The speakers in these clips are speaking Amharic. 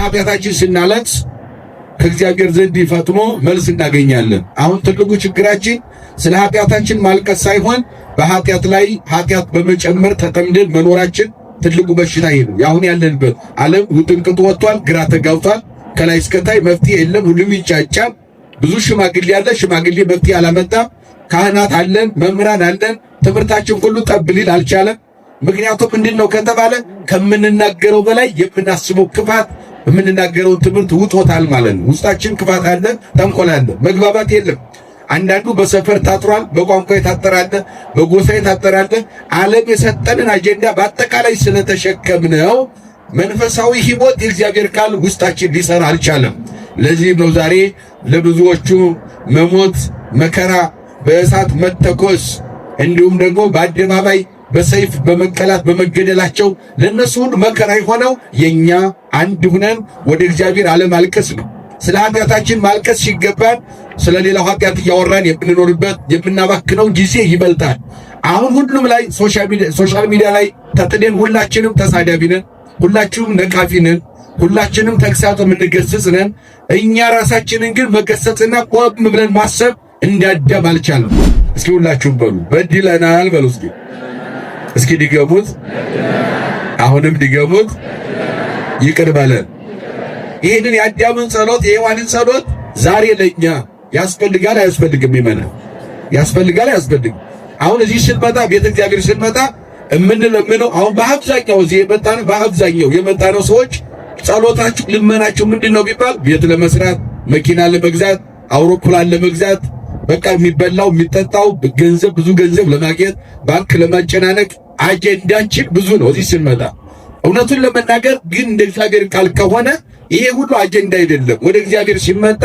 ኃጢአታችን ስናለቅስ ከእግዚአብሔር ዘንድ ፈጥኖ መልስ እናገኛለን። አሁን ትልቁ ችግራችን ስለ ኃጢአታችን ማልቀስ ሳይሆን በኃጢአት ላይ ኃጢአት በመጨመር ተጠምደን መኖራችን ትልቁ በሽታ ይሄ ነው። አሁን ያለንበት ዓለም ውጥንቅጡ ወጥቷል፣ ግራ ተጋብቷል። ከላይ እስከታይ መፍትሄ የለም፣ ሁሉም ይጫጫል። ብዙ ሽማግሌ ያለ ሽማግሌ መፍትሄ አላመጣም። ካህናት አለን፣ መምህራን አለን፣ ትምህርታችን ሁሉ ጠብ ሊል አልቻለም። ምክንያቱም ምንድነው ከተባለ ከምንናገረው በላይ የምናስበው ክፋት የምንናገረውን ትምህርት ውጦታል ማለት ነው። ውስጣችን ክፋት አለ፣ ተንኮል አለ፣ መግባባት የለም። አንዳንዱ በሰፈር ታጥሯል፣ በቋንቋ የታጠራለ፣ በጎሳ የታጠራለ። ዓለም የሰጠንን አጀንዳ በአጠቃላይ ስለተሸከምነው መንፈሳዊ ሕይወት የእግዚአብሔር ቃል ውስጣችን ሊሰራ አልቻለም። ለዚህም ነው ዛሬ ለብዙዎቹ መሞት፣ መከራ፣ በእሳት መተኮስ እንዲሁም ደግሞ በአደባባይ በሰይፍ በመቀላት በመገደላቸው ለነሱ ሁሉ መከራ የሆነው የኛ አንድ ሁነን ወደ እግዚአብሔር አለማልቀስ ነው። ስለ ኃጢአታችን ማልቀስ ሲገባን ስለ ሌላው ኃጢአት እያወራን የምንኖርበት የምናባክነው ጊዜ ይበልጣል። አሁን ሁሉም ላይ ሶሻል ሚዲያ ላይ ተጥደን ሁላችንም ተሳዳቢ ነን፣ ሁላችንም ነቃፊ ነን፣ ሁላችንም ተግሳጽ የምንገስጽ ነን። እኛ ራሳችንን ግን መገሰጽና ቆም ብለን ማሰብ እንዳዳም አልቻለም። እስኪ ሁላችሁም በሉ በድለናል በሉ። እስኪ ድገሙት፣ አሁንም ድገሙት፣ ይቅር በለን። ይህንን የአዳምን ጸሎት የሔዋንን ጸሎት ዛሬ ለኛ ያስፈልጋል አያስፈልግም? ይመናል ያስፈልጋል አያስፈልግም? አሁን እዚህ ስንመጣ ቤተ እግዚአብሔር ስንመጣ የምንለምነው አሁን በአብዛኛው እዚህ የመጣነው በአብዛኛው የመጣነው ሰዎች ጸሎታችሁ ልመናችሁ ምንድነው ቢባል ቤት ለመስራት፣ መኪና ለመግዛት፣ አውሮፕላን ለመግዛት፣ በቃ የሚበላው የሚጠጣው ገንዘብ ብዙ ገንዘብ ለማግኘት ባንክ ለማጨናነቅ አጀንዳችን ብዙ ነው። እዚህ ስንመጣ እውነቱን ለመናገር ግን እንደ እግዚአብሔር ቃል ከሆነ ይሄ ሁሉ አጀንዳ አይደለም። ወደ እግዚአብሔር ሲመጣ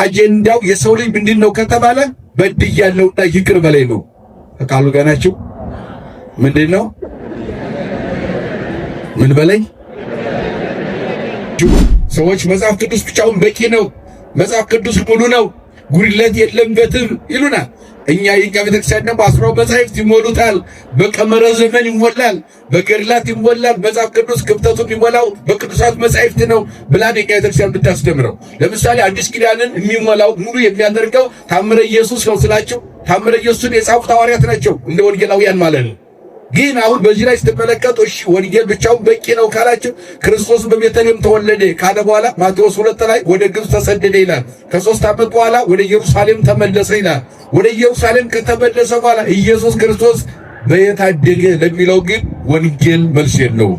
አጀንዳው የሰው ልጅ ምንድነው ከተባለ በድያለሁና ይቅር በለኝ ነው። ቃሉ ጋር ናችሁ። ምንድነው? ምን በለኝ? ሰዎች መጽሐፍ ቅዱስ ብቻውን በቂ ነው፣ መጽሐፍ ቅዱስ ሙሉ ነው፣ ጉድለት የለበትም ይሉናል። እኛ የኛ ቤተክርስቲያን ደግሞ 10 መጻሕፍት ይሞሉታል። በቀመረ ዘመን ይሞላል፣ በገድላት ይሞላል። መጽሐፍ ቅዱስ ክፍተቱ የሚሞላው በቅዱሳት መጻሕፍት ነው ብላ የኛ ቤተክርስቲያን ብታስተምረው። ለምሳሌ አዲስ ኪዳንን የሚሞላው ሙሉ የሚያደርገው ታምረ ኢየሱስ ነው ስላቸው፣ ታምረ ኢየሱስን የጻፉት ሐዋርያት ናቸው እንደ ወንጌላውያን ማለት ነው። ግን አሁን በዚህ ላይ ስትመለከቱ እሺ ወንጌል ብቻውን በቂ ነው ካላችሁ ክርስቶስ በቤተልሔም ተወለደ ካለ በኋላ ማቴዎስ 2 ላይ ወደ ግብፅ ተሰደደ ይላል። ከ3 ዓመት በኋላ ወደ ኢየሩሳሌም ተመለሰ ይላል። ወደ ኢየሩሳሌም ከተመለሰ በኋላ ኢየሱስ ክርስቶስ በየት አደገ ለሚለው ግን ወንጌል መልስ የለውም።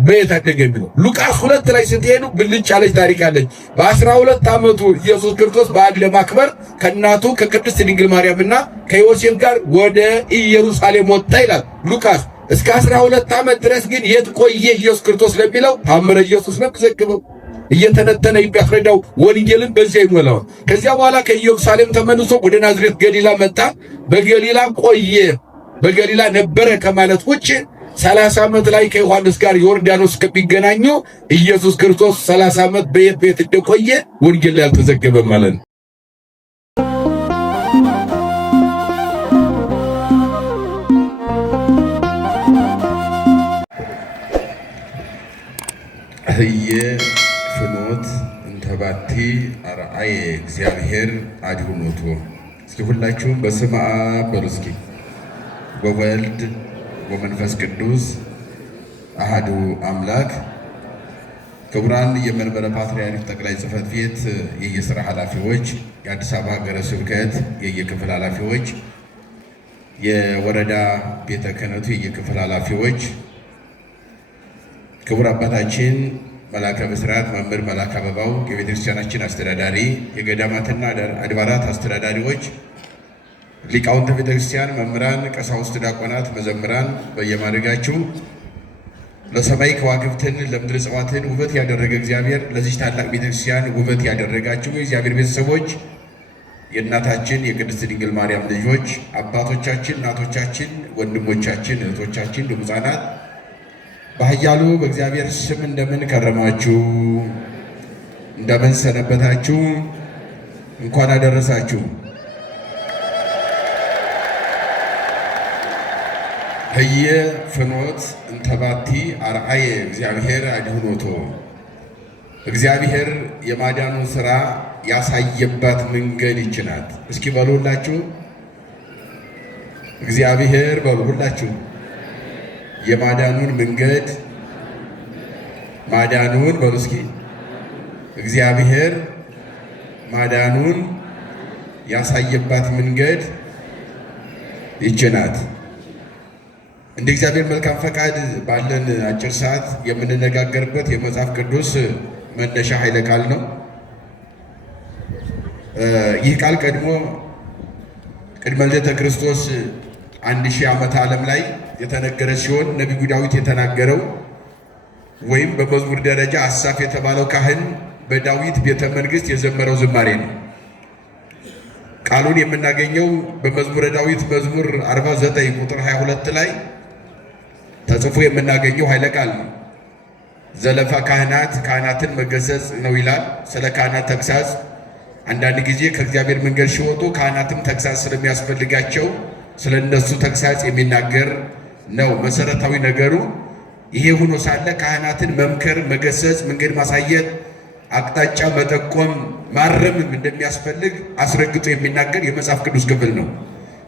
በየት አደገ የሚለው ሉቃስ 2 ላይ ስትሄዱ ብልጭ ያለች ታሪክ አለች። በ12 ዓመቱ ኢየሱስ ክርስቶስ በዓል ለማክበር ከእናቱ ከቅድስት ድንግል ማርያምና ከዮሴፍ ጋር ወደ ኢየሩሳሌም ወጣ ይላል ሉቃስ። እስከ 12 ዓመት ድረስ ግን የት ቆየ ኢየሱስ ክርስቶስ ለሚለው ታምረ ኢየሱስ ነው ዘግበው እየተነተነ የሚያስረዳው ወንጌልን በዚያ ይሞላው። ከዚያ በኋላ ከኢየሩሳሌም ተመልሶ ወደ ናዝሬት ገሊላ መጣ። በገሊላ ቆየ። በገሊላ ነበረ ከማለት ውጭ 30 ዓመት ላይ ከዮሐንስ ጋር ዮርዳኖስ ከሚገናኙ ኢየሱስ ክርስቶስ 30 ዓመት በየት እንደቆየ ወንጌል ላይ አልተዘገበም ማለት ነው። ህየ ፍኖት እንተባቲ አርአየ እግዚአብሔር አድኅኖቱ። እስኪ ሁላችሁም በስመ አብ በሉ እስኪ ወወልድ ወመንፈስ ቅዱስ አሐዱ አምላክ። ክቡራን የመንበረ ፓትርያርክ ጠቅላይ ጽሕፈት ቤት የየሥራ ኃላፊዎች፣ የአዲስ አበባ ሀገረ ስብከት የየክፍል ኃላፊዎች፣ የወረዳ ቤተ ክህነቱ የየክፍል ኃላፊዎች፣ ክቡር አባታችን መላከ ብስራት መምህር መላከ አበባው የቤተ ክርስቲያናችን አስተዳዳሪ፣ የገዳማትና አድባራት አስተዳዳሪዎች፣ ሊቃውንተ ቤተ ክርስቲያን፣ መምህራን፣ ቀሳውስት፣ ዲያቆናት፣ መዘምራን በየማድረጋችሁ ለሰማይ ከዋክብትን ለምድር እጽዋትን ውበት ያደረገ እግዚአብሔር ለዚህ ታላቅ ቤተ ክርስቲያን ውበት ያደረጋችሁ የእግዚአብሔር ቤተሰቦች፣ የእናታችን የቅድስት ድንግል ማርያም ልጆች፣ አባቶቻችን፣ እናቶቻችን፣ ወንድሞቻችን፣ እህቶቻችን፣ ድምፃናት በኃያሉ በእግዚአብሔር ስም እንደምን ከረማችሁ? እንደምን ሰነበታችሁ? እንኳን አደረሳችሁ። ህየ ፍኖት እንተባቲ አርአየ እግዚአብሔር አድኅኖቱ። እግዚአብሔር የማዳኑን ሥራ ያሳየባት መንገድ ይህች ናት። እስኪ በሉላችሁ እግዚአብሔር በሉላችሁ የማዳኑን መንገድ ማዳኑን በሉ እስኪ እግዚአብሔር ማዳኑን ያሳየባት መንገድ ይህች ናት። እንደ እግዚአብሔር መልካም ፈቃድ ባለን አጭር ሰዓት የምንነጋገርበት የመጽሐፍ ቅዱስ መነሻ ኃይለ ቃል ነው። ይህ ቃል ቀድሞ ቅድመ ልደተ ክርስቶስ 1000 ዓመተ ዓለም ላይ የተነገረ ሲሆን ነቢዩ ዳዊት የተናገረው ወይም በመዝሙር ደረጃ አሳፍ የተባለው ካህን በዳዊት ቤተ መንግሥት የዘመረው ዝማሬ ነው። ቃሉን የምናገኘው በመዝሙረ ዳዊት መዝሙር 49 ቁጥር 22 ላይ ተጽፎ የምናገኘው ኃይለ ቃል ነው። ዘለፋ ካህናትን መገሰጽ ነው ይላል። ስለ ካህናት ተግሳጽ አንዳንድ ጊዜ ከእግዚአብሔር መንገድ ሲወጡ ካህናትም ተግሳጽ ስለሚያስፈልጋቸው ስለ እነሱ ተግሳጽ የሚናገር ነው። መሰረታዊ ነገሩ ይሄ ሆኖ ሳለ ካህናትን መምከር፣ መገሰጽ፣ መንገድ ማሳየት፣ አቅጣጫ መጠቆም፣ ማረምም እንደሚያስፈልግ አስረግጦ የሚናገር የመጽሐፍ ቅዱስ ክፍል ነው።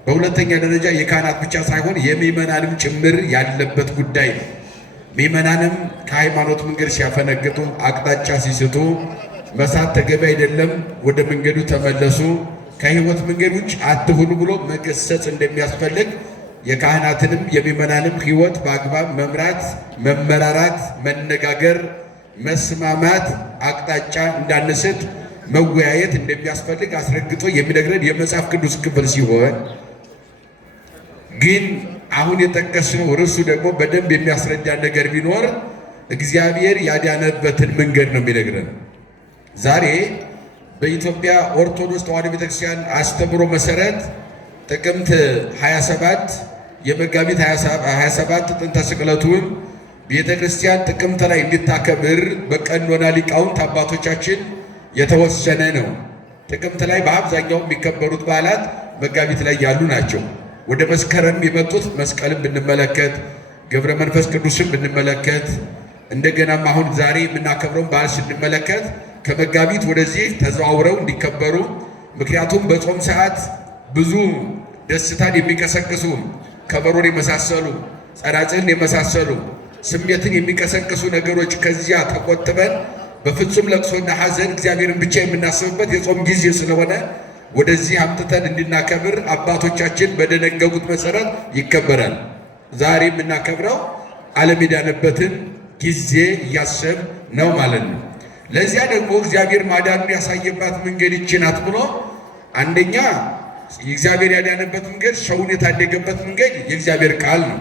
በሁለተኛ ደረጃ የካህናት ብቻ ሳይሆን የምዕመናንም ጭምር ያለበት ጉዳይ ነው። ምዕመናንም ከሃይማኖት መንገድ ሲያፈነግጡ፣ አቅጣጫ ሲስቱ መሳት ተገቢ አይደለም፣ ወደ መንገዱ ተመለሱ፣ ከሕይወት መንገድ ውጭ አትሁኑ ብሎ መገሰጽ እንደሚያስፈልግ የካህናትንም የምዕመናንም ሕይወት በአግባብ መምራት፣ መመራራት፣ መነጋገር፣ መስማማት፣ አቅጣጫ እንዳንስት መወያየት እንደሚያስፈልግ አስረግጦ የሚነግረን የመጽሐፍ ቅዱስ ክፍል ሲሆን ግን አሁን የጠቀስነው ርዕሱ ደግሞ በደንብ የሚያስረዳ ነገር ቢኖር እግዚአብሔር ያዳነበትን መንገድ ነው የሚነግረን። ዛሬ በኢትዮጵያ ኦርቶዶክስ ተዋሕዶ ቤተክርስቲያን አስተምሮ መሰረት ጥቅምት 27 የመጋቢት 27 ጥንተ ስቅለቱን ቤተክርስቲያን ጥቅምት ላይ እንድታከብር በቀኖና ሊቃውንት አባቶቻችን የተወሰነ ነው። ጥቅምት ላይ በአብዛኛው የሚከበሩት በዓላት መጋቢት ላይ ያሉ ናቸው። ወደ መስከረም የመጡት መስቀልን ብንመለከት፣ ገብረ መንፈስ ቅዱስን ብንመለከት፣ እንደገናም አሁን ዛሬ የምናከብረውን በዓል ስንመለከት ከመጋቢት ወደዚህ ተዘዋውረው እንዲከበሩ፣ ምክንያቱም በጾም ሰዓት ብዙ ደስታን የሚቀሰቅሱ ከበሮን የመሳሰሉ ጸናጽልን የመሳሰሉ ስሜትን የሚቀሰቅሱ ነገሮች ከዚያ ተቆጥበን በፍጹም ለቅሶና ሐዘን እግዚአብሔርን ብቻ የምናስብበት የጾም ጊዜ ስለሆነ ወደዚህ አምጥተን እንድናከብር አባቶቻችን በደነገጉት መሰረት ይከበራል። ዛሬ የምናከብረው ዓለም የዳነበትን ጊዜ እያሰብ ነው ማለት ነው። ለዚያ ደግሞ እግዚአብሔር ማዳኑን ያሳየባት መንገድ ይህች ናት ብሎ አንደኛ እግዚአብሔር ያዳነበት መንገድ፣ ሰውን የታደገበት መንገድ የእግዚአብሔር ቃል ነው።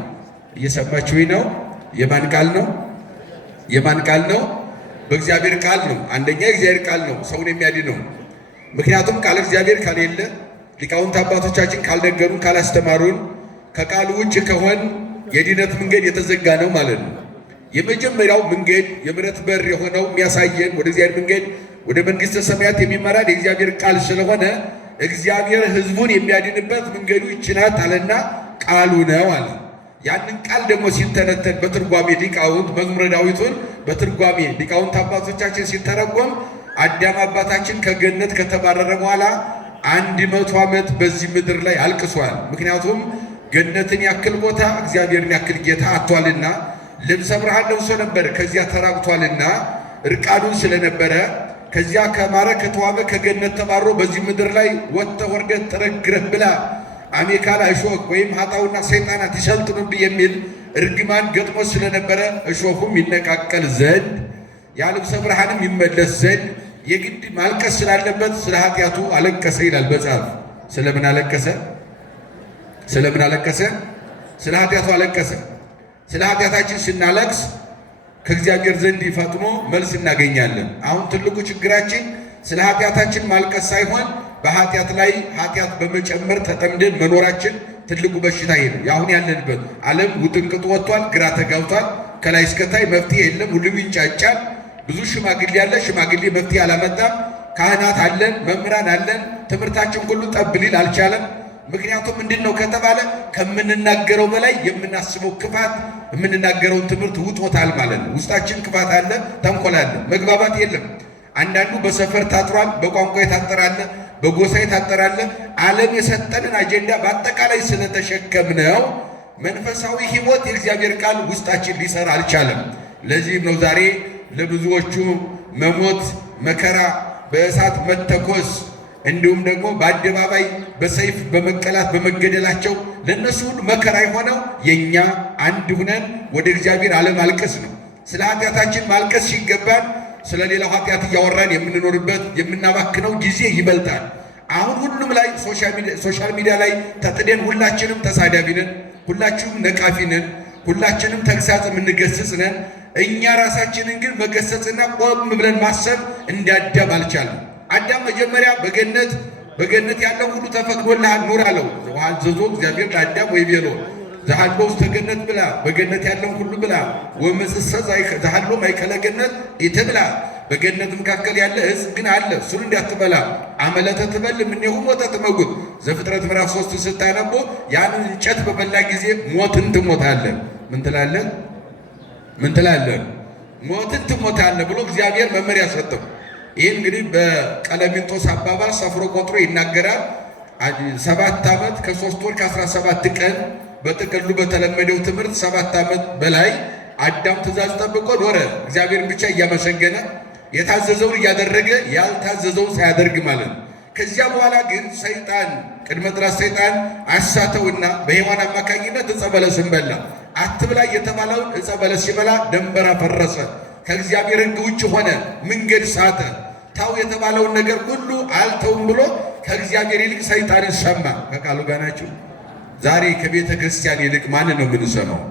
እየሰማችሁኝ ነው? የማን ቃል ነው? የማን ቃል ነው? በእግዚአብሔር ቃል ነው። አንደኛ የእግዚአብሔር ቃል ነው ሰውን የሚያድነው። ምክንያቱም ቃል እግዚአብሔር ካሌለ ሊቃውንት አባቶቻችን ካልነገሩን፣ ካላስተማሩን፣ ከቃሉ ውጭ ከሆን የድነት መንገድ የተዘጋ ነው ማለት ነው። የመጀመሪያው መንገድ የምሕረት በር የሆነው የሚያሳየን ወደ እግዚአብሔር መንገድ ወደ መንግሥተ ሰማያት የሚመራን የእግዚአብሔር ቃል ስለሆነ እግዚአብሔር ሕዝቡን የሚያድንበት መንገዱ ይህች ናት አለና ቃሉ ነው አለ። ያንን ቃል ደግሞ ሲተነተን በትርጓሜ ሊቃውንት መዝሙረ ዳዊቱን በትርጓሜ ሊቃውንት አባቶቻችን ሲተረጎም አዳም አባታችን ከገነት ከተባረረ በኋላ 100 ዓመት በዚህ ምድር ላይ አልቅሷል። ምክንያቱም ገነትን ያክል ቦታ እግዚአብሔርን ያክል ጌታ አጥቷልና፣ ልብሰ ብርሃን ለብሶ ነበር ከዚያ ተራቅቷልና፣ እርቃኑን ስለነበረ ከዚያ ከማረ ከተዋበ ከገነት ተባሮ በዚህ ምድር ላይ ወጥተህ ወርደህ ጥረግረህ ብላ አሜካላ እሾህ ወይም ኃጣውና ሰይጣናት ይሰልጥኑብህ የሚል እርግማን ገጥሞ ስለነበረ እሾሁም ይነቃቀል ዘንድ ያ ልብሰ ብርሃንም ይመለስ ዘንድ የግድ ማልቀስ ስላለበት ስለ ኃጢአቱ አለቀሰ ይላል መጽሐፍ። ስለምን አለቀሰ? ስለምን አለቀሰ? ስለ ኃጢአቱ አለቀሰ። ስለ ኃጢአታችን ስናለቅስ ከእግዚአብሔር ዘንድ ፈጥኖ መልስ እናገኛለን። አሁን ትልቁ ችግራችን ስለ ኃጢአታችን ማልቀስ ሳይሆን በኃጢአት ላይ ኃጢአት በመጨመር ተጠምደን መኖራችን ትልቁ በሽታ ይሄ ነው። አሁን ያለንበት ዓለም ውጥንቅጡ ወጥቷል፣ ግራ ተጋብቷል። ከላይ እስከታይ መፍትሄ የለም፣ ሁሉም ይንጫጫል። ብዙ ሽማግሌ ያለ ሽማግሌ መፍትሄ አላመጣም። ካህናት አለን፣ መምህራን አለን፣ ትምህርታችን ሁሉ ጠብ ሊል አልቻለም። ምክንያቱም ምንድነው ከተባለ ከምንናገረው በላይ የምናስበው ክፋት የምንናገረውን ትምህርት ውጦታል ማለት ነው። ውስጣችን ክፋት አለ፣ ተንኮል አለ፣ መግባባት የለም። አንዳንዱ በሰፈር ታጥሯል፣ በቋንቋ የታጠራለ፣ በጎሳ የታጠራለ። ዓለም የሰጠንን አጀንዳ በአጠቃላይ ስለተሸከምነው መንፈሳዊ ሕይወት የእግዚአብሔር ቃል ውስጣችን ሊሰራ አልቻለም። ለዚህም ነው ዛሬ ለብዙዎቹ መሞት፣ መከራ፣ በእሳት መተኮስ እንዲሁም ደግሞ በአደባባይ በሰይፍ በመቀላት በመገደላቸው ለነሱ ሁሉ መከራ የሆነው የኛ አንድ ሁነን ወደ እግዚአብሔር አለማልቀስ ነው። ስለ ኃጢአታችን ማልቀስ ሲገባን ስለ ሌላው ኃጢአት እያወራን የምንኖርበት የምናባክነው ጊዜ ይበልጣል። አሁን ሁሉም ላይ ሶሻል ሚዲያ ላይ ተጥደን ሁላችንም ተሳዳቢ ነን፣ ሁላችንም ነቃፊ ነን፣ ሁላችንም ተግሳጽ የምንገስጽ ነን። እኛ ራሳችንን ግን መገሰጽና ቆም ብለን ማሰብ እንዳዳም አልቻለም። አዳም መጀመሪያ በገነት ያለው ሁሉ ተፈቅዶልሃል ኑር አለው። ዘዞ እግዚአብሔር ለአዳም ወይቤሎ ዘሃሎ ውስተ ገነት ብላ፣ በገነት ያለውን ሁሉ ብላ። ወምስሰ ዘሃሎ ማእከለ ገነት ኢትብላ፣ በገነት መካከል ያለ ዕፅ ግን አለ እሱን እንዳትበላ። አመለተ ትበል እምኔሁ ሞተ ትመውት። ዘፍጥረት ምዕራፍ 3 ስታነቦ ያንን እንጨት በበላ ጊዜ ሞትን ትሞታለህ። ምን ትላለህ? ሞትን ትሞታለህ ብሎ እግዚአብሔር መመሪያ ሰጠው። ይህ እንግዲህ በቀለሚንጦስ አባባል ሰፍሮ ቆጥሮ ይናገራል። 7 ዓመት ከ3 ወር ከ17 ቀን በጥቅሉ በተለመደው ትምህርት 7 ዓመት በላይ አዳም ትእዛዝ ጠብቆ ኖረ። እግዚአብሔርን ብቻ እያመሰገነ የታዘዘውን እያደረገ ያልታዘዘውን ሳያደርግ ማለት ነው። ከዚያ በኋላ ግን ሰይጣን ቅድመ ጥራት ሰይጣን አሳተውና በሔዋን አማካኝነት ዕፀ በለስን በላ። አትብላ የተባለውን ዕፀ በለስ ሲበላ ደንበር አፈረሰ። ከእግዚአብሔር ሕግ ውጭ ሆነ፣ መንገድ ሳተ። ታው የተባለውን ነገር ሁሉ አልተውም ብሎ ከእግዚአብሔር ይልቅ ሰይጣንን ሰማ። ከቃሉ ጋር ናቸው። ዛሬ ከቤተ ክርስቲያን ይልቅ ማንን ነው የምንሰማው?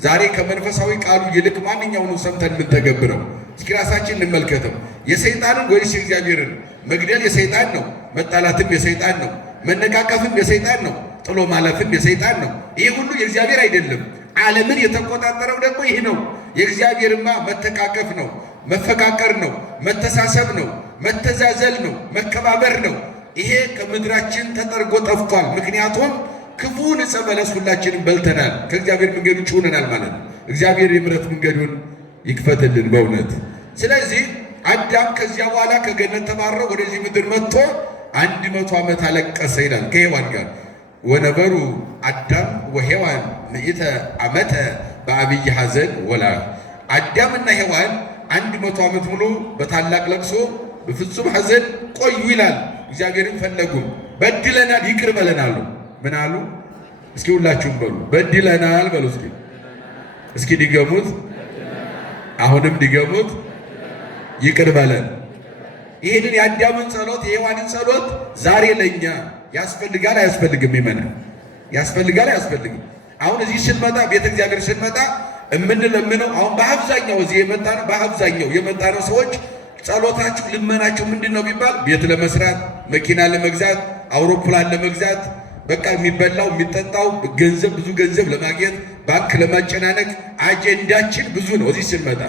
ዛሬ ከመንፈሳዊ ቃሉ ይልቅ ማንኛውን ሰምተን የምንተገብረው? እስኪ ራሳችን እንመልከተው። የሰይጣንን ወይስ የእግዚአብሔርን? መግደል የሰይጣን ነው፣ መጣላትም የሰይጣን ነው፣ መነቃቀፍም የሰይጣን ነው፣ ጥሎ ማለፍም የሰይጣን ነው። ይህ ሁሉ የእግዚአብሔር አይደለም። ዓለምን የተቆጣጠረው ደግሞ ይህ ነው። የእግዚአብሔርማ መተቃቀፍ ነው፣ መፈቃቀር ነው፣ መተሳሰብ ነው፣ መተዛዘል ነው፣ መከባበር ነው። ይሄ ከምድራችን ተጠርጎ ጠፍቷል። ምክንያቱም ክፉን ዕፀ በለስ ሁላችንም በልተናል፣ ከእግዚአብሔር መንገድ ውጭ ሆነናል ማለት ነው። እግዚአብሔር የምሕረት መንገዱን ይክፈትልን በእውነት። ስለዚህ አዳም ከዚያ በኋላ ከገነት ተባረረ ወደዚህ ምድር መጥቶ 100 ዓመት አለቀሰ ይላል ከሔዋን ጋር። ወነበሩ አዳም ወሔዋን 100 ዓመተ በአብይ ሐዘን ወላ። አዳምና ሔዋን 100 ዓመት ሙሉ በታላቅ ለቅሶ በፍጹም ሐዘን ቆዩ ይላል። እግዚአብሔርን ፈለጉ። በድለናል ይቅር በለናል። ምን አሉ? እስኪ ሁላችሁም በሉ በድለናል በሉ። እስኪ ድገሙት፣ አሁንም ድገሙት። ይቅር በለን። ይህንን የአዳምን ጸሎት የሔዋንን ጸሎት ዛሬ ለእኛ ያስፈልጋል አያስፈልግም? ይመናል ያስፈልጋል አያስፈልግም? አሁን እዚህ ስንመጣ ቤተ እግዚአብሔር ስንመጣ የምንለምነው አሁን በአብዛኛው እዚህ የመጣ ነው ሰዎች ጸሎታችሁ ልመናችሁ ምንድን ነው ቢባል ቤት ለመስራት፣ መኪና ለመግዛት፣ አውሮፕላን ለመግዛት፣ በቃ የሚበላው የሚጠጣው ገንዘብ፣ ብዙ ገንዘብ ለማግኘት፣ ባንክ ለማጨናነቅ አጀንዳችን ብዙ ነው እዚህ ስንመጣ።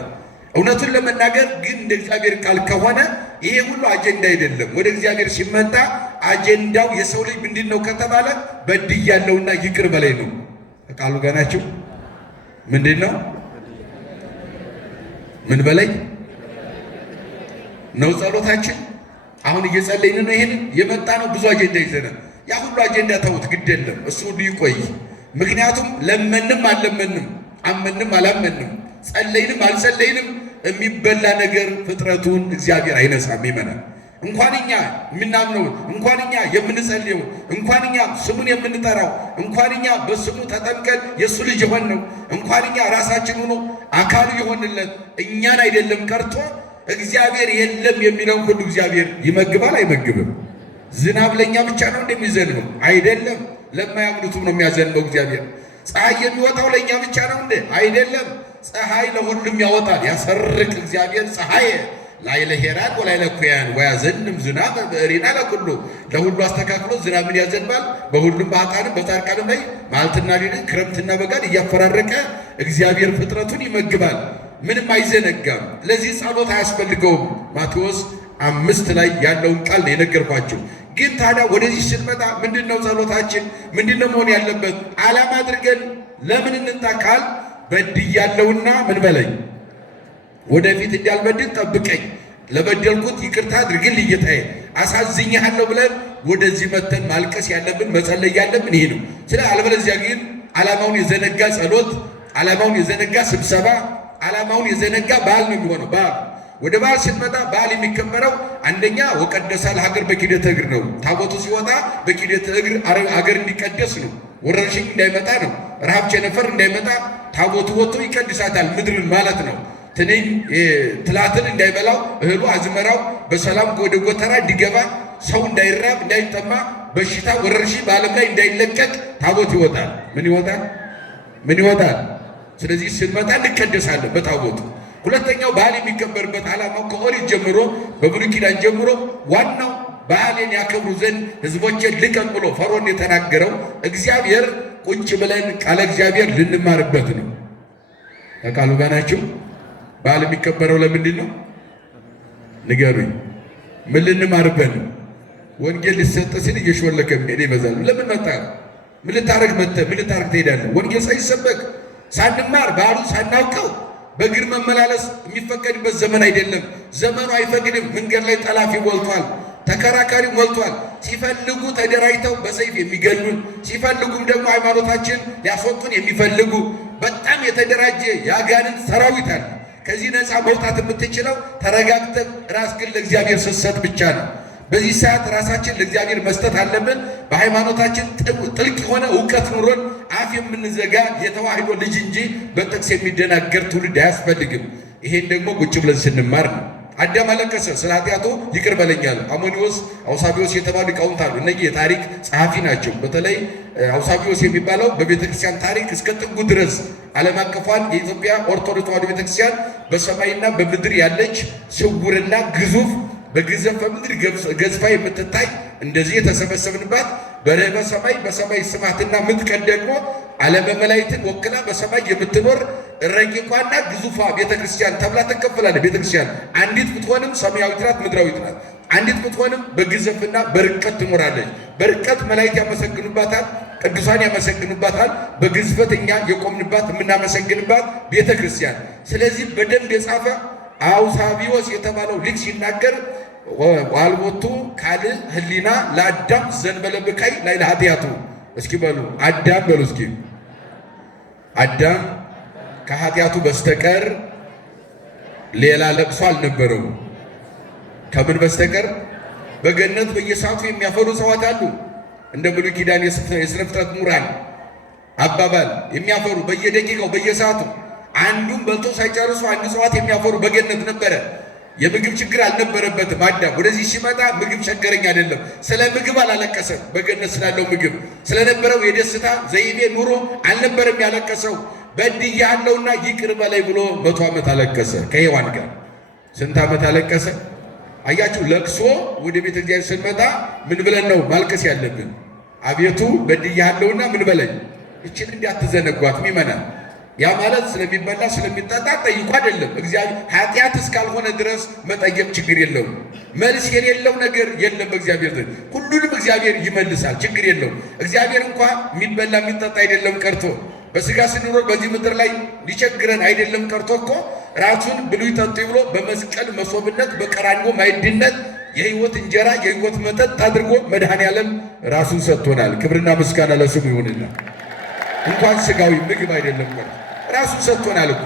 እውነቱን ለመናገር ግን እንደ እግዚአብሔር ቃል ከሆነ ይሄ ሁሉ አጀንዳ አይደለም። ወደ እግዚአብሔር ሲመጣ አጀንዳው የሰው ልጅ ምንድን ነው ከተባለ በድያለሁና ይቅር በላይ ነው። ቃሉ ጋር ናችሁ። ምንድን ነው? ምን በላይ ነው ጸሎታችን? አሁን እየጸለይን ነው። ይሄን የመጣ ነው ብዙ አጀንዳ ይዘናል። ያ ሁሉ አጀንዳ ተውት፣ ግድ የለም እሱ ሁሉ ይቆይ። ምክንያቱም ለመንም አልለመንም፣ አመንም አላመንም፣ ጸለይንም አልጸለይንም የሚበላ ነገር ፍጥረቱን እግዚአብሔር አይነሳም። ይመናል። እንኳን እኛ የምናምነው፣ እንኳን እኛ የምንጸልየው፣ እንኳን እኛ ስሙን የምንጠራው፣ እንኳን እኛ በስሙ ተጠምቀን የእሱ ልጅ የሆንነው፣ እንኳን እኛ ራሳችን ሆኖ አካሉ የሆንለት እኛን አይደለም ቀርቶ እግዚአብሔር የለም የሚለውን ሁሉ እግዚአብሔር ይመግባል አይመግብም? ዝናብ ለእኛ ብቻ ነው እንደሚዘንበው? አይደለም። ለማያምኑትም ነው የሚያዘንበው እግዚአብሔር። ፀሐይ የሚወጣው ለእኛ ብቻ ነው እንዴ? አይደለም። ፀሐይ ለሁሉም ያወጣል። ያሰርቅ እግዚአብሔር ፀሐይ ላዕለ ሄራን ወላዕለ ኩያን ወያዘንም ዝናብ በእሪና ለኩሉ። ለሁሉ አስተካክሎ ዝናብን ያዘንባል። በሁሉም በኃጥአንም በጻድቃንም ላይ መዓልትና ሌሊት ክረምትና በጋን እያፈራረቀ እግዚአብሔር ፍጥረቱን ይመግባል። ምንም አይዘነጋም። ለዚህ ጸሎት አያስፈልገውም። ማቴዎስ 5 ላይ ያለውን ቃል ነው የነገርኳቸው። ግን ታዲያ ወደዚህ ስንመጣ ምንድነው ጸሎታችን? ምንድነው መሆን ያለበት? ዓላማ አድርገን ለምን እንጣቃል? በድያለሁና ምን በለኝ፣ ወደፊት እንዳልበድል ጠብቀኝ፣ ለበደልኩት ይቅርታ አድርግልኝ፣ ጌታዬ አሳዝኛለሁ ብለን ወደዚህ መተን ማልቀስ ያለብን መጸለይ ያለብን ይሄ ነው። ስለ አለበለዚያ ግን ዓላማውን የዘነጋ ጸሎት፣ ዓላማውን የዘነጋ ስብሰባ፣ ዓላማውን የዘነጋ በዓል ነው የሚሆነው። በዓል ወደ በዓል ስንመጣ በዓል የሚከበረው አንደኛ ወቀደሳ ለሀገር በኪደተ እግር ነው። ታቦቱ ሲወጣ በኪደተ እግር አገር እንዲቀደስ ነው። ወረርሽኝ እንዳይመጣ ነው። ረሃብ ቸነፈር እንዳይመጣ ታቦቱ ወጥቶ ይቀድሳታል ምድርን ማለት ነው። ትንኝ ትላትን እንዳይበላው እህሉ አዝመራው በሰላም ወደ ጎተራ እንዲገባ ሰው እንዳይራብ እንዳይጠማ በሽታ ወረርሽኝ በዓለም ላይ እንዳይለቀቅ ታቦት ይወጣል። ምን ይወጣል? ምን ይወጣል? ስለዚህ ስንመጣ እንቀደሳለን በታቦቱ። ሁለተኛው በዓል የሚከበርበት ዓላማው ከኦሪት ጀምሮ በብሉይ ኪዳን ጀምሮ ዋናው በዓሌን ያከብሩ ዘንድ ሕዝቦቼን ልቀቅ ብሎ ፈርዖን የተናገረው እግዚአብሔር ቁጭ ብለን ቃለ እግዚአብሔር ልንማርበት ነው። ከቃሉ ጋር ናችሁ? በዓል የሚከበረው ለምንድን ነው ንገሩኝ? ምን ልንማርበት ነው? ወንጌል ሊሰጥ ሲል እየሾለከ ሄደ ይበዛል። ለምን መጣ? ምን ልታረግ መጣ? ምን ልታረግ ትሄዳለህ? ወንጌል ሳይሰበክ ሳንማር በዓሉን ሳናውቀው በእግር መመላለስ የሚፈቀድበት ዘመን አይደለም። ዘመኑ አይፈቅድም። መንገድ ላይ ጠላፊ ሞልቷል፣ ተከራካሪ ሞልቷል። ሲፈልጉ ተደራጅተው በሰይፍ የሚገሉን፣ ሲፈልጉም ደግሞ ሃይማኖታችን ሊያስወጡን የሚፈልጉ በጣም የተደራጀ የአጋንንት ሰራዊት አለ። ከዚህ ነፃ መውጣት የምትችለው ተረጋግተህ ራስህን ለእግዚአብሔር ስትሰጥ ብቻ ነው። በዚህ ሰዓት ራሳችን ለእግዚአብሔር መስጠት አለብን። በሃይማኖታችን ጥልቅ የሆነ እውቀት ኑሮን አፍ የምንዘጋ የተዋህዶ ልጅ እንጂ በጥቅስ የሚደናገር ትውልድ አያስፈልግም። ይሄን ደግሞ ቁጭ ብለን ስንማር ነው። አዳም አለቀሰ፣ ስለ ኃጢአቱ ይቅር በለኛል። አሞኒዎስ አውሳቢዎስ የተባሉ ሊቃውንት አሉ። እነዚህ የታሪክ ጸሐፊ ናቸው። በተለይ አውሳቢዎስ የሚባለው በቤተክርስቲያን ታሪክ እስከ ጥጉ ድረስ ዓለም አቀፏን የኢትዮጵያ ኦርቶዶክስ ተዋሕዶ ቤተክርስቲያን በሰማይና በምድር ያለች ስውርና ግዙፍ በግዘፈ ምድር ገዝፋ የምትታይ እንደዚህ የተሰበሰብንባት በርህበ ሰማይ በሰማይ ስማትና ምጥቀት ደግሞ ዓለመ መላእክትን ወክላ በሰማይ የምትኖር ረቂቋና ግዙፏ ቤተክርስቲያን ተብላ ትከፈላለች። ቤተክርስቲያን አንዲት ብትሆንም ሰማያዊት ናት፣ ምድራዊት ናት። አንዲት ብትሆንም በግዘፍና በርቀት ትኖራለች። በርቀት መላእክት ያመሰግኑባታል፣ ቅዱሳን ያመሰግኑባታል። በግዝፈት እኛ የቆምንባት የምናመሰግንባት ቤተክርስቲያን። ስለዚህ በደንብ የጻፈ አውሳቢዎስ የተባለው ሊቅ ሲናገር ዋልቦቱ ካልዕ ህሊና ለአዳም ዘንበለ ብካይ ላይ ለኃጢአቱ። እስኪ በሉ አዳም በሉ እስኪ አዳም ከኃጢአቱ በስተቀር ሌላ ለቅሶ አልነበረው። ከምን በስተቀር? በገነት በየሰዓቱ የሚያፈሩ እጽዋት አሉ። እንደ ብሉይ ኪዳን የሥነ ፍጥረት ምሁራን አባባል የሚያፈሩ በየደቂቃው በየሰዓቱ አንዱም በልቶ ሳይጨርሱ አንድ እጽዋት የሚያፈሩ በገነት ነበረ። የምግብ ችግር አልነበረበትም። አዳም ወደዚህ ሲመጣ ምግብ ቸገረኝ አይደለም። ስለ ምግብ አላለቀሰም። በገነት ስላለው ምግብ ስለነበረው የደስታ ዘይቤ ኑሮ አልነበረም ያለቀሰው። በድያለሁና ይቅር በላይ ብሎ 100 ዓመት አለቀሰ ከሔዋን ጋር። ስንት ዓመት አለቀሰ? አያችሁ፣ ለቅሶ ወደ ቤተ እግዚአብሔር ስንመጣ ምን ብለን ነው ማልቀስ ያለብን? አቤቱ በድያለሁና ምን በለኝ። እችን እንዳትዘነጓት ሚመናል። ያ ማለት ስለሚበላ ስለሚጠጣ ጠይቁ አይደለም። እግዚአብሔር ኃጢአት እስካልሆነ ድረስ መጠየቅ ችግር የለውም። መልስ የሌለው ነገር የለም በእግዚአብሔር ዘንድ። ሁሉንም እግዚአብሔር ይመልሳል፣ ችግር የለውም። እግዚአብሔር እንኳ የሚበላ የሚጠጣ አይደለም ቀርቶ በስጋ ስንኖር በዚህ ምድር ላይ ሊቸግረን አይደለም ቀርቶ እኮ ራሱን ብሉይ ጠጡ ብሎ በመስቀል መሶብነት በቀራንዮ ማዕድነት የሕይወት እንጀራ የሕይወት መጠጥ አድርጎ መድኃኔዓለም ራሱን ሰጥቶናል። ክብርና ምስጋና ለስሙ ይሁንና እንኳን ስጋዊ ምግብ አይደለም ቀርቶ ራሱን ሰጥቶናል እኮ።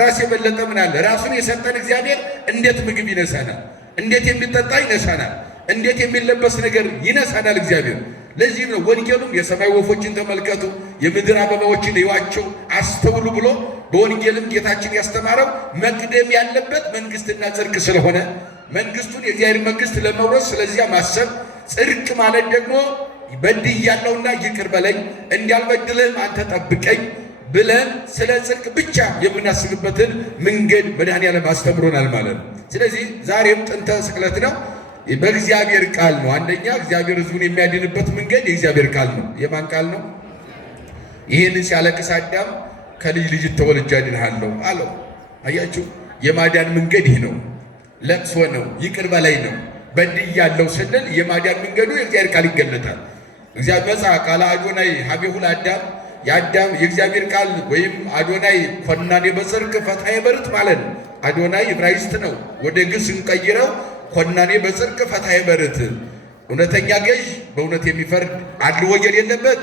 ራስ የበለጠ ምን አለ? ራሱን የሰጠን እግዚአብሔር እንዴት ምግብ ይነሳናል? እንዴት የሚጠጣ ይነሳናል? እንዴት የሚለበስ ነገር ይነሳናል እግዚአብሔር። ለዚህም ነው ወንጌሉም የሰማይ ወፎችን ተመልከቱ፣ የምድር አበባዎችን እዩዋቸው፣ አስተውሉ ብሎ በወንጌልም ጌታችን ያስተማረው መቅደም ያለበት መንግስትና ጽድቅ ስለሆነ መንግስቱን የእግዚአብሔር መንግስት ለመውረስ ስለዚያ ማሰብ፣ ጽድቅ ማለት ደግሞ በድያለሁና ይቅር በለኝ እንዳልበድልህም አንተ ጠብቀኝ ብለን ስለ ጽድቅ ብቻ የምናስብበትን መንገድ መድኃኔዓለም አስተምሮናል ማለት ነው። ስለዚህ ዛሬም ጥንተ ስቅለት ነው፣ በእግዚአብሔር ቃል ነው። አንደኛ እግዚአብሔር ሕዝቡን የሚያድንበት መንገድ የእግዚአብሔር ቃል ነው። የማን ቃል ነው? ይህንን ሲያለቅስ አዳም ከልጅ ልጅ ተወልጄ አድንሃለሁ አለው። አያችሁ፣ የማዳን መንገድ ይህ ነው። ለቅሶ ነው፣ ይቅር በላይ ነው፣ በድያለሁ ስንል የማዳን መንገዱ የእግዚአብሔር ቃል ይገለጣል። እግዚአብሔር መጽአ ቃለ አዶናይ ሀቤሁ ለአዳም የአዳም የእግዚአብሔር ቃል ወይም አዶናይ ኮናኔ በጽድቅ ፈትሐየ በርት ማለት ነው። አዶናይ ዕብራይስጥ ነው። ወደ ግስ እንቀይረው ኮናኔ በጽድቅ ፈትሐየ በርት እውነተኛ ገዥ በእውነት የሚፈርድ አድልዎ የሌለበት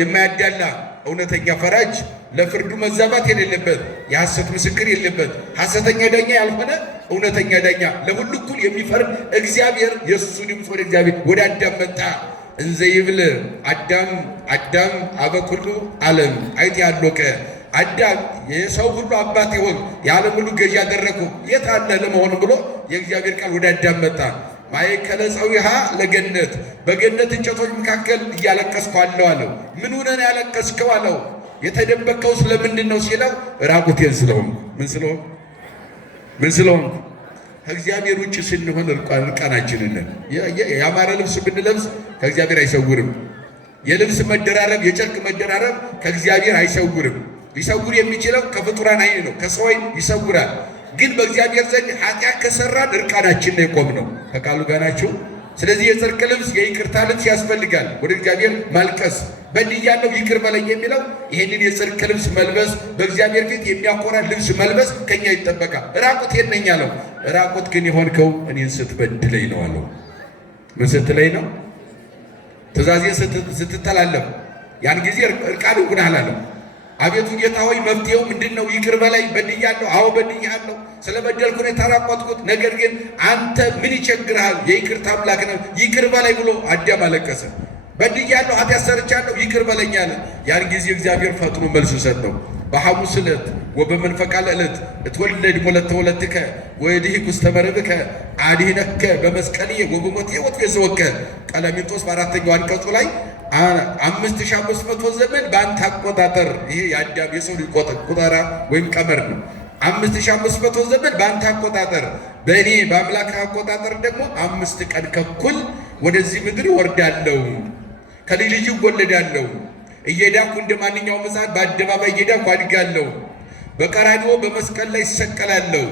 የማያዳላ እውነተኛ ፈራጅ ለፍርዱ መዛባት የሌለበት የሐሰት ምስክር የሌለበት ሐሰተኛ ዳኛ ያልሆነ እውነተኛ ዳኛ ለሁሉ እኩል የሚፈርድ እግዚአብሔር የእሱ ድምፅ ወደ እግዚአብሔር ወደ አዳም መጣ። እንዘ ይብል አዳም አበ ኩሉ ዓለም አይት ያሎቀ አዳም የሰው ሁሉ አባት ይሆን የዓለም ሁሉ ገዥ ያደረኩ የት አለ ለመሆኑ ብሎ የእግዚአብሔር ቃል ወደ አዳም መጣ። ማእከለ ጸዊሃ ለገነት በገነት እንጨቶች መካከል እያለቀስኩ አለው። ምን ሆነህ ነው ያለቀስከው አለው። የተደበቀው ስለምንድን ነው ሲለው ራቁቴን ስለሆንኩ። ምን ስለሆንኩ? ከእግዚአብሔር ውጭ ስንሆን እርቃናችንን ያማረ ልብስ ብንለብስ ከእግዚአብሔር አይሰውርም። የልብስ መደራረብ የጨርቅ መደራረብ ከእግዚአብሔር አይሰውርም። ሊሰውር የሚችለው ከፍጡራን ዓይን ነው። ከሰው ዓይን ይሰውራል። ግን በእግዚአብሔር ዘንድ ኃጢአት ከሰራን እርቃናችን ነው የቆምነው። ከቃሉ ጋር ናችሁ። ስለዚህ የጽድቅ ልብስ የይቅርታ ልብስ ያስፈልጋል። ወደ እግዚአብሔር ማልቀስ በድያለሁ ይቅር በለኝ የሚለው ይህንን የጽድቅ ልብስ መልበስ በእግዚአብሔር ፊት የሚያኮራ ልብስ መልበስ ከኛ ይጠበቃል። ራቁቴን ነኝ አለው። ራቁት ግን የሆንከው እኔን ስትበድለኝ ነው አለው። ምን ስትለኝ ነው? ትእዛዜን ስትተላለፍ ያን ጊዜ እርቃን ሆነሃል አለው። አቤቱ ጌታ ሆይ መፍትሄው ምንድነው? ይቅር በላይ በድያለሁ። አዎ በድያለሁ፣ ስለበደልኩ ነው የተራቆትኩት። ነገር ግን አንተ ምን ይቸግርሃል? የይቅርታ አምላክ ነው። ይቅር በላይ ብሎ አዳም አለቀሰ። በድያለሁ፣ ኃጢአት ሰርቻለሁ፣ ይቅር በለኝ አለ። ያን ጊዜ እግዚአብሔር ፈጥኖ መልስ ሰጠው። በሐሙስ ዕለት ወበመንፈቃ ዕለት እትወለድ ሞለተ ወለትከ ወዲህ ውስተ መርብከ አድኅነከ በመስቀልየ ወበሞትየ ወትቤዘወከ። ቀለሚንጦስ በአራተኛው አንቀጹ ላይ 5500 ዘመን በአንተ አቆጣጠር፣ ይሄ የአዳም የሰው ልጅ ቁጠራ ወይም ቀመር ነው። 5500 ዘመን በአንተ አቆጣጠር፣ በእኔ በአምላክ አቆጣጠር ደግሞ 5 ቀን ከኩል ወደዚህ ምድር ወርዳለሁ፣ ከልጅ ልጅ ወለዳለሁ። እየዳኩ እንደ ማንኛውም ሕፃን በአደባባይ እየዳኩ አድጋለሁ። በቀራንዮ በመስቀል ላይ ይሰቀላለሁ።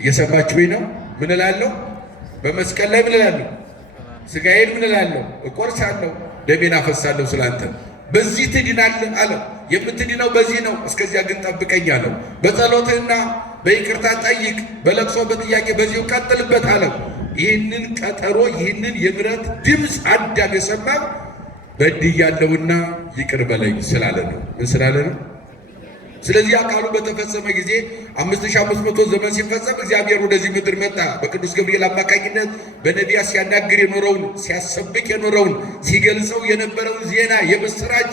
እየሰማችሁኝ ነው? ምን እላለሁ? በመስቀል ላይ ምን እላለሁ? ሥጋዬን ምን እላለሁ? እቆርሳለሁ፣ ደሜን አፈሳለሁ ስላንተ። በዚህ ትድናለህ አለው። የምትድነው በዚህ ነው፣ እስከዚያ ግን ጠብቀኝ አለው። በጸሎትህና በይቅርታ ጠይቅ፣ በለቅሶ በጥያቄ በዚሁ ቀጥልበት አለው። ይህንን ቀጠሮ ይህንን የምሕረት ድምፅ አዳም የሰማው በድያለሁና ይቅር በለኝ ስላለ ነው። ምን ስላለ ነው? ስለዚህ ቃሉ በተፈጸመ ጊዜ 5500 ዘመን ሲፈጸም እግዚአብሔር ወደዚህ ምድር መጣ። በቅዱስ ገብርኤል አማካኝነት በነቢያት ሲያናግር የኖረውን ሲያሰብክ የኖረውን ሲገልጸው የነበረውን ዜና የምስራች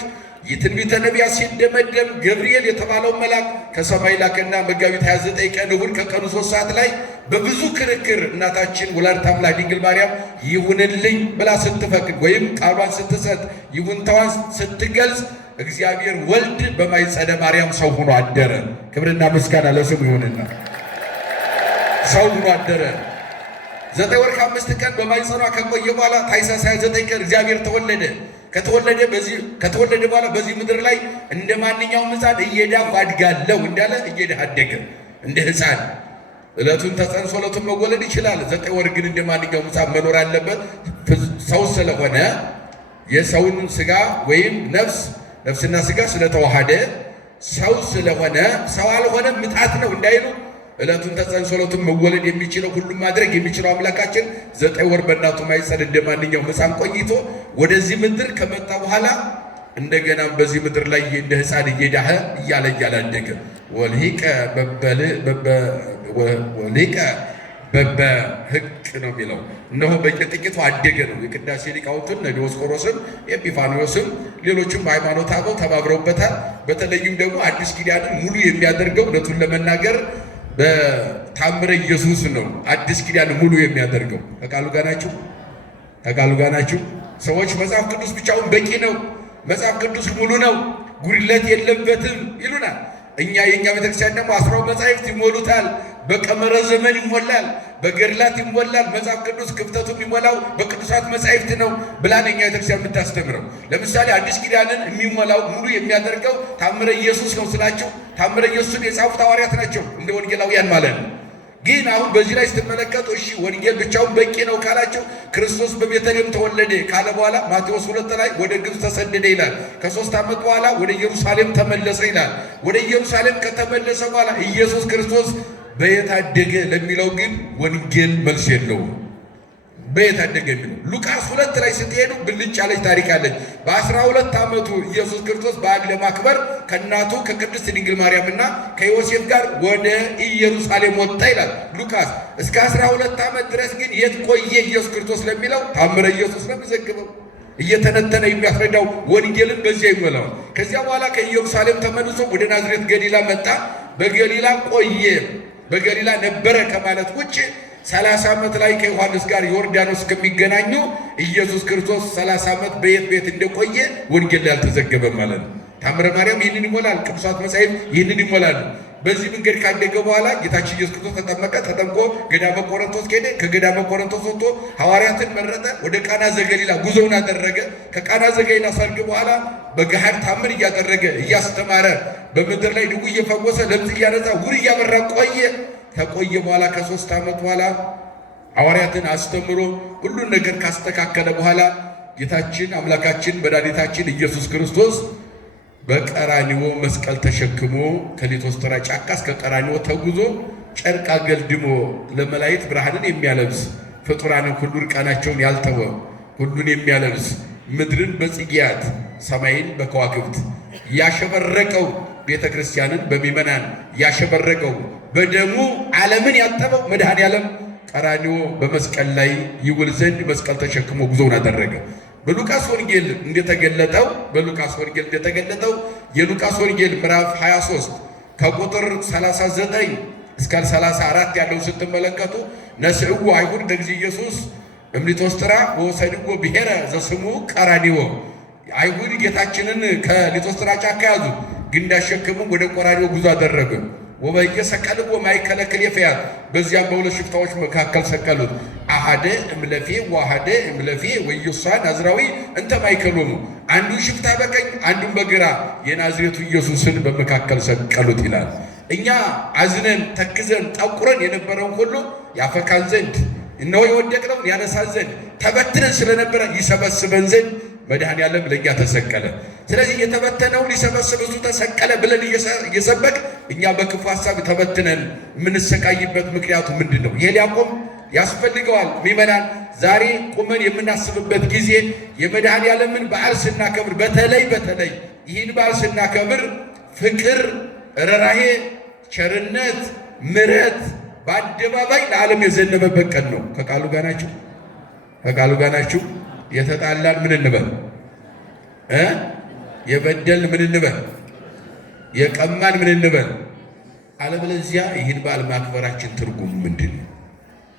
የትንቢተ ነቢያት ሲደመደም ገብርኤል የተባለው መልአክ ከሰማይ ላከና መጋቢት 29 ቀን እሑድ ከቀኑ 3 ሰዓት ላይ በብዙ ክርክር እናታችን ወላዲተ አምላክ ድንግል ማርያም ይሁንልኝ ብላ ስትፈቅድ ወይም ቃሏን ስትሰጥ ይሁንታዋን ስትገልጽ እግዚአብሔር ወልድ በማኅፀነ ማርያም ሰው ሆኖ አደረ። ክብርና ምስጋና ለስሙ ይሁንና ሰው ሆኖ አደረ። 9 ወር ከ5 ቀን በማኅፀኗ ከቆየ በኋላ ታኅሳስ 29 ቀን እግዚአብሔር ተወለደ። ከተወለደ በኋላ በዚህ ምድር ላይ እንደ ማንኛውም ሕፃን እየዳሁ አድጋለሁ እንዳለ እየዳህ አደገ እንደ ሕፃን። ዕለቱን ተጸንሶ ዕለቱን መወለድ ይችላል። 9 ወር ግን እንደ ማንኛውም ሕፃን መኖር አለበት። ሰው ስለሆነ የሰውን ሥጋ ወይም ነፍስና ሥጋ ስለተዋሃደ ሰው ስለሆነ ሰው አልሆነም ምጣት ነው እንዳይሉ ዕለቱን ተጸንሶ ዕለቱን መወለድ የሚችለው ሁሉም ማድረግ የሚችለው አምላካችን 9 ወር በእናቱ ማኅፀን እንደ ማንኛውም ሕፃን ቆይቶ ወደዚህ ምድር ከመጣ በኋላ እንደገናም በዚህ ምድር ላይ እንደ ሕፃን እየዳኸ እያለ አደገ። ወልሂቀ በበሕቅ ነው የሚለው። እነሆ በየጥቂቱ አደገ ነው። የቅዳሴ ሊቃውንትን እነ ዲዮስቆሮስም ኤጲፋንዮስም ሌሎችም ሃይማኖተ አበው ተባብረውበታል። በተለይም ደግሞ አዲስ ኪዳንን ሙሉ የሚያደርገው እውነቱን ለመናገር በታምረ ኢየሱስ ነው። አዲስ ኪዳን ሙሉ የሚያደርገው ከቃሉ ጋር ናችሁ። ሰዎች መጽሐፍ ቅዱስ ብቻውን በቂ ነው፣ መጽሐፍ ቅዱስ ሙሉ ነው፣ ጉድለት የለበትም ይሉናል። የእኛ ቤተክርስቲያን ደግሞ 10 መጻሕፍት ይሞሉታል። በቀመረ ዘመን ይሞላል፣ በገድላት ይሞላል። መጽሐፍ ቅዱስ ክፍተቱ የሚሞላው በቅዱሳት መጻሕፍት ነው ብላን የእኛ ቤተክርስቲያን የምታስተምረው። ለምሳሌ አዲስ ኪዳንን የሚሞላው ሙሉ የሚያደርገው ታምረ ኢየሱስ ነው ስላቸው፣ ታምረ ኢየሱስን የጻፉት ሐዋርያት ናቸው፣ እንደ ወንጌላውያን ማለት ነው። ግን አሁን በዚህ ላይ ስትመለከቱ እሺ ወንጌል ብቻውን በቂ ነው ካላቸው ክርስቶስ በቤተልሔም ተወለደ ካለ በኋላ ማቴዎስ 2 ላይ ወደ ግብፅ ተሰደደ ይላል። ከ3 ዓመት በኋላ ወደ ኢየሩሳሌም ተመለሰ ይላል። ወደ ኢየሩሳሌም ከተመለሰ በኋላ ኢየሱስ ክርስቶስ በየት አደገ ለሚለው ግን ወንጌል መልስ የለውም። በየት አደገ የሚለው ሉቃስ 2 ላይ ስትሄዱ ብልጭ ያለች ታሪክ አለች። በ12 ዓመቱ ኢየሱስ ክርስቶስ በዓል ለማክበር ከእናቱ ከቅድስት ድንግል ማርያምና ከዮሴፍ ጋር ወደ ኢየሩሳሌም ወጣ ይላል ሉቃስ። እስከ 12 ዓመት ድረስ ግን የት ቆየ ኢየሱስ ክርስቶስ ለሚለው ታምረ ኢየሱስ ነው የሚዘግበው፣ እየተነተነ የሚያስረዳው ወንጌልን በዚያ ይሞላል። ከዚያ በኋላ ከኢየሩሳሌም ተመልሶ ወደ ናዝሬት ገሊላ መጣ። በገሊላ ቆየ። በገሊላ ነበረ ከማለት ውጭ 30 ዓመት ላይ ከዮሐንስ ጋር ዮርዳኖስ ከሚገናኙ ኢየሱስ ክርስቶስ 30 ዓመት በየት እንደቆየ ወንጌል ላይ አልተዘገበም ማለት ነው። ታምረ ማርያም ይህንን ይሞላል። ቅዱሳት መጻሕፍት ይህንን ይሞላሉ። በዚህ መንገድ ካደገ በኋላ ጌታችን ኢየሱስ ክርስቶስ ተጠመቀ። ተጠምቆ ገዳመ ቆሮንቶስ ሄደ። ከገዳመ ቆሮንቶስ ወጥቶ ሐዋርያትን መረጠ። ወደ ቃና ዘገሊላ ጉዞውን አደረገ። ከቃና ዘገሊላ ሰርግ በኋላ በገሃድ ታምር እያደረገ እያስተማረ በምድር ላይ ድውይ እየፈወሰ ለምጽ እያነጻ ውር እያበራ ቆየ። ከቆየ በኋላ ከ3 ዓመት በኋላ ሐዋርያትን አስተምሮ ሁሉን ነገር ካስተካከለ በኋላ ጌታችን አምላካችን መድኃኒታችን ኢየሱስ ክርስቶስ በቀራንዮ መስቀል ተሸክሞ ከሊቶስትራ ጫካ እስከ ቀራንዮ ተጉዞ ጨርቅ አገልድሞ ለመላእክት ብርሃንን የሚያለብስ ፍጡራንን ሁሉ እርቃናቸውን ያልተወ ሁሉን የሚያለብስ ምድርን በጽጌያት ሰማይን በከዋክብት ያሸበረቀው ቤተ ክርስቲያንን በሚመናን ያሸበረቀው በደሙ ዓለምን ያጠበው መድኃኔ ዓለም ቀራንዮ በመስቀል ላይ ይውል ዘንድ መስቀል ተሸክሞ ጉዞውን አደረገ። በሉቃስ ወንጌል እንደተገለጠው የሉቃስ ወንጌል ምዕራፍ 23 ከቁጥር 39 እስከ 34 ያለው ስትመለከቱ ነስዕዎ አይሁድ ለእግዚእ ኢየሱስ እምሊቶስትራ ወሰድዎ ብሔረ ዘስሙ ቀራንዮ። አይሁድ ጌታችንን ከሊቶስትራ ጫካ ያዙ፣ ግን እንዳሸከሙ ወደ ቀራንዮ ጉዞ አደረገ። ወበየሰቀልዎ ማእከለ ክልኤፍያት፣ በዚያም በሁለት ሽፍታዎች መካከል ሰቀሉት። አሐደ እምለፌ ወአሐደ እምለፌ ወኢየሱስ ናዝራዊ እንተ ማእከሎሙ፣ አንዱን ሽፍታ በቀኝ አንዱን በግራ የናዝሬቱ ኢየሱስን በመካከል ሰቀሉት ይላል። እኛ አዝነን ተክዘን ጠቁረን የነበረውን ሁሉ ያፈካን ዘንድ እነሆ የወደቅነውን ያነሳን ዘንድ ተበትነን ስለነበረ ይሰበስበን ዘንድ መድኃኔ ዓለም ለእኛ ተሰቀለ። ስለዚህ የተበተነውን ሊሰበስብ እሱ ተሰቀለ ብለን እየሰበክ እኛ በክፉ ሐሳብ ተበትነን የምንሰቃይበት ምክንያቱ ምንድን ነው? ይሄ ሊያቆም ያስፈልገዋል። ምእመናን ዛሬ ቁመን የምናስብበት ጊዜ የመድኃኔ ዓለምን በዓል ስናከብር፣ በተለይ ይህን በዓል ስናከብር ፍቅር፣ ርኅራኄ፣ ቸርነት፣ ምሕረት በአደባባይ ለዓለም የዘነበበት ቀን ነው። ከቃሉ ጋር ናችሁ? የተጣላን ምን እንበል? የበደልን ምን እንበል? የቀማን ምን እንበል? አለበለዚያ ይህን በዓል ማክበራችን ትርጉም ምንድን ነው?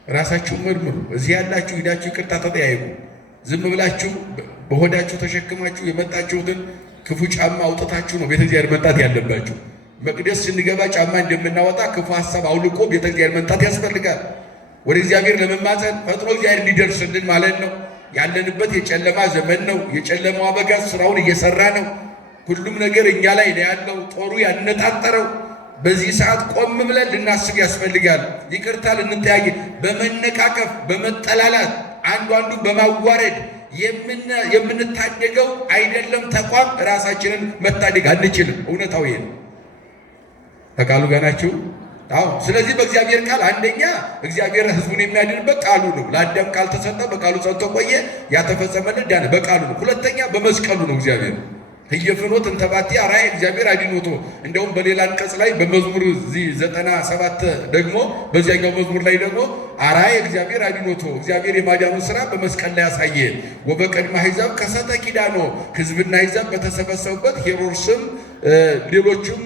ራሳችሁን መርምሩ። እዚህ ያላችሁ ሂዳችሁ ይቅርታ ተጠያይቁ። ዝም ብላችሁ በሆዳችሁ ተሸክማችሁ የመጣችሁትን ክፉ ጫማ አውጥታችሁ ነው ቤተ እግዚአብሔር መምጣት ያለባችሁ። መቅደስ ስንገባ ጫማ እንደምናወጣ ክፉ ሐሳብ አውልቆ ቤተ እግዚአብሔር መምጣት ያስፈልጋል። ወደ እግዚአብሔር ለመማፀን ፈጥኖ እግዚአብሔር እንዲደርስልን ማለት ነው። ያለንበት የጨለማ ዘመን ነው። የጨለማው አበጋዝ ስራውን እየሰራ ነው። ሁሉም ነገር እኛ ላይ ነው ያለው፣ ጦሩ ያነጣጠረው። በዚህ ሰዓት ቆም ብለን ልናስብ ያስፈልጋል። ይቅርታ ልንተያየ፣ በመነቃቀፍ በመጠላላት አንዱ በማዋረድ የምንታደገው አይደለም። ተቋም ራሳችንን መታደግ አንችልም። እውነታው ይሄ ነው። ከቃሉ ጋር ናችሁ? አዎ። ስለዚህ በእግዚአብሔር ቃል አንደኛ እግዚአብሔር ሕዝቡን የሚያድንበት ቃሉ ነው። ለአዳም ቃል ተሰጠ፣ በቃሉ ጸንቶ ቆየ፣ ያተፈጸመለት ዳነ፣ በቃሉ ነው። ሁለተኛ በመስቀሉ ነው። እግዚአብሔር ህየፍኖት እንተባቲ አርአየ እግዚአብሔር አድኖቶ። እንደውም በሌላ አንቀጽ ላይ በመዝሙር 97 ደግሞ በዚያኛው መዝሙር ላይ ደግሞ አርአየ እግዚአብሔር አድኖቶ፣ እግዚአብሔር የማዳኑ ስራ በመስቀል ላይ ያሳየ። ወበቀድመ አሕዛብ ከሰተ ኪዳኖ፣ ሕዝብና አሕዛብ በተሰበሰቡበት ሄሮድስም ሌሎችም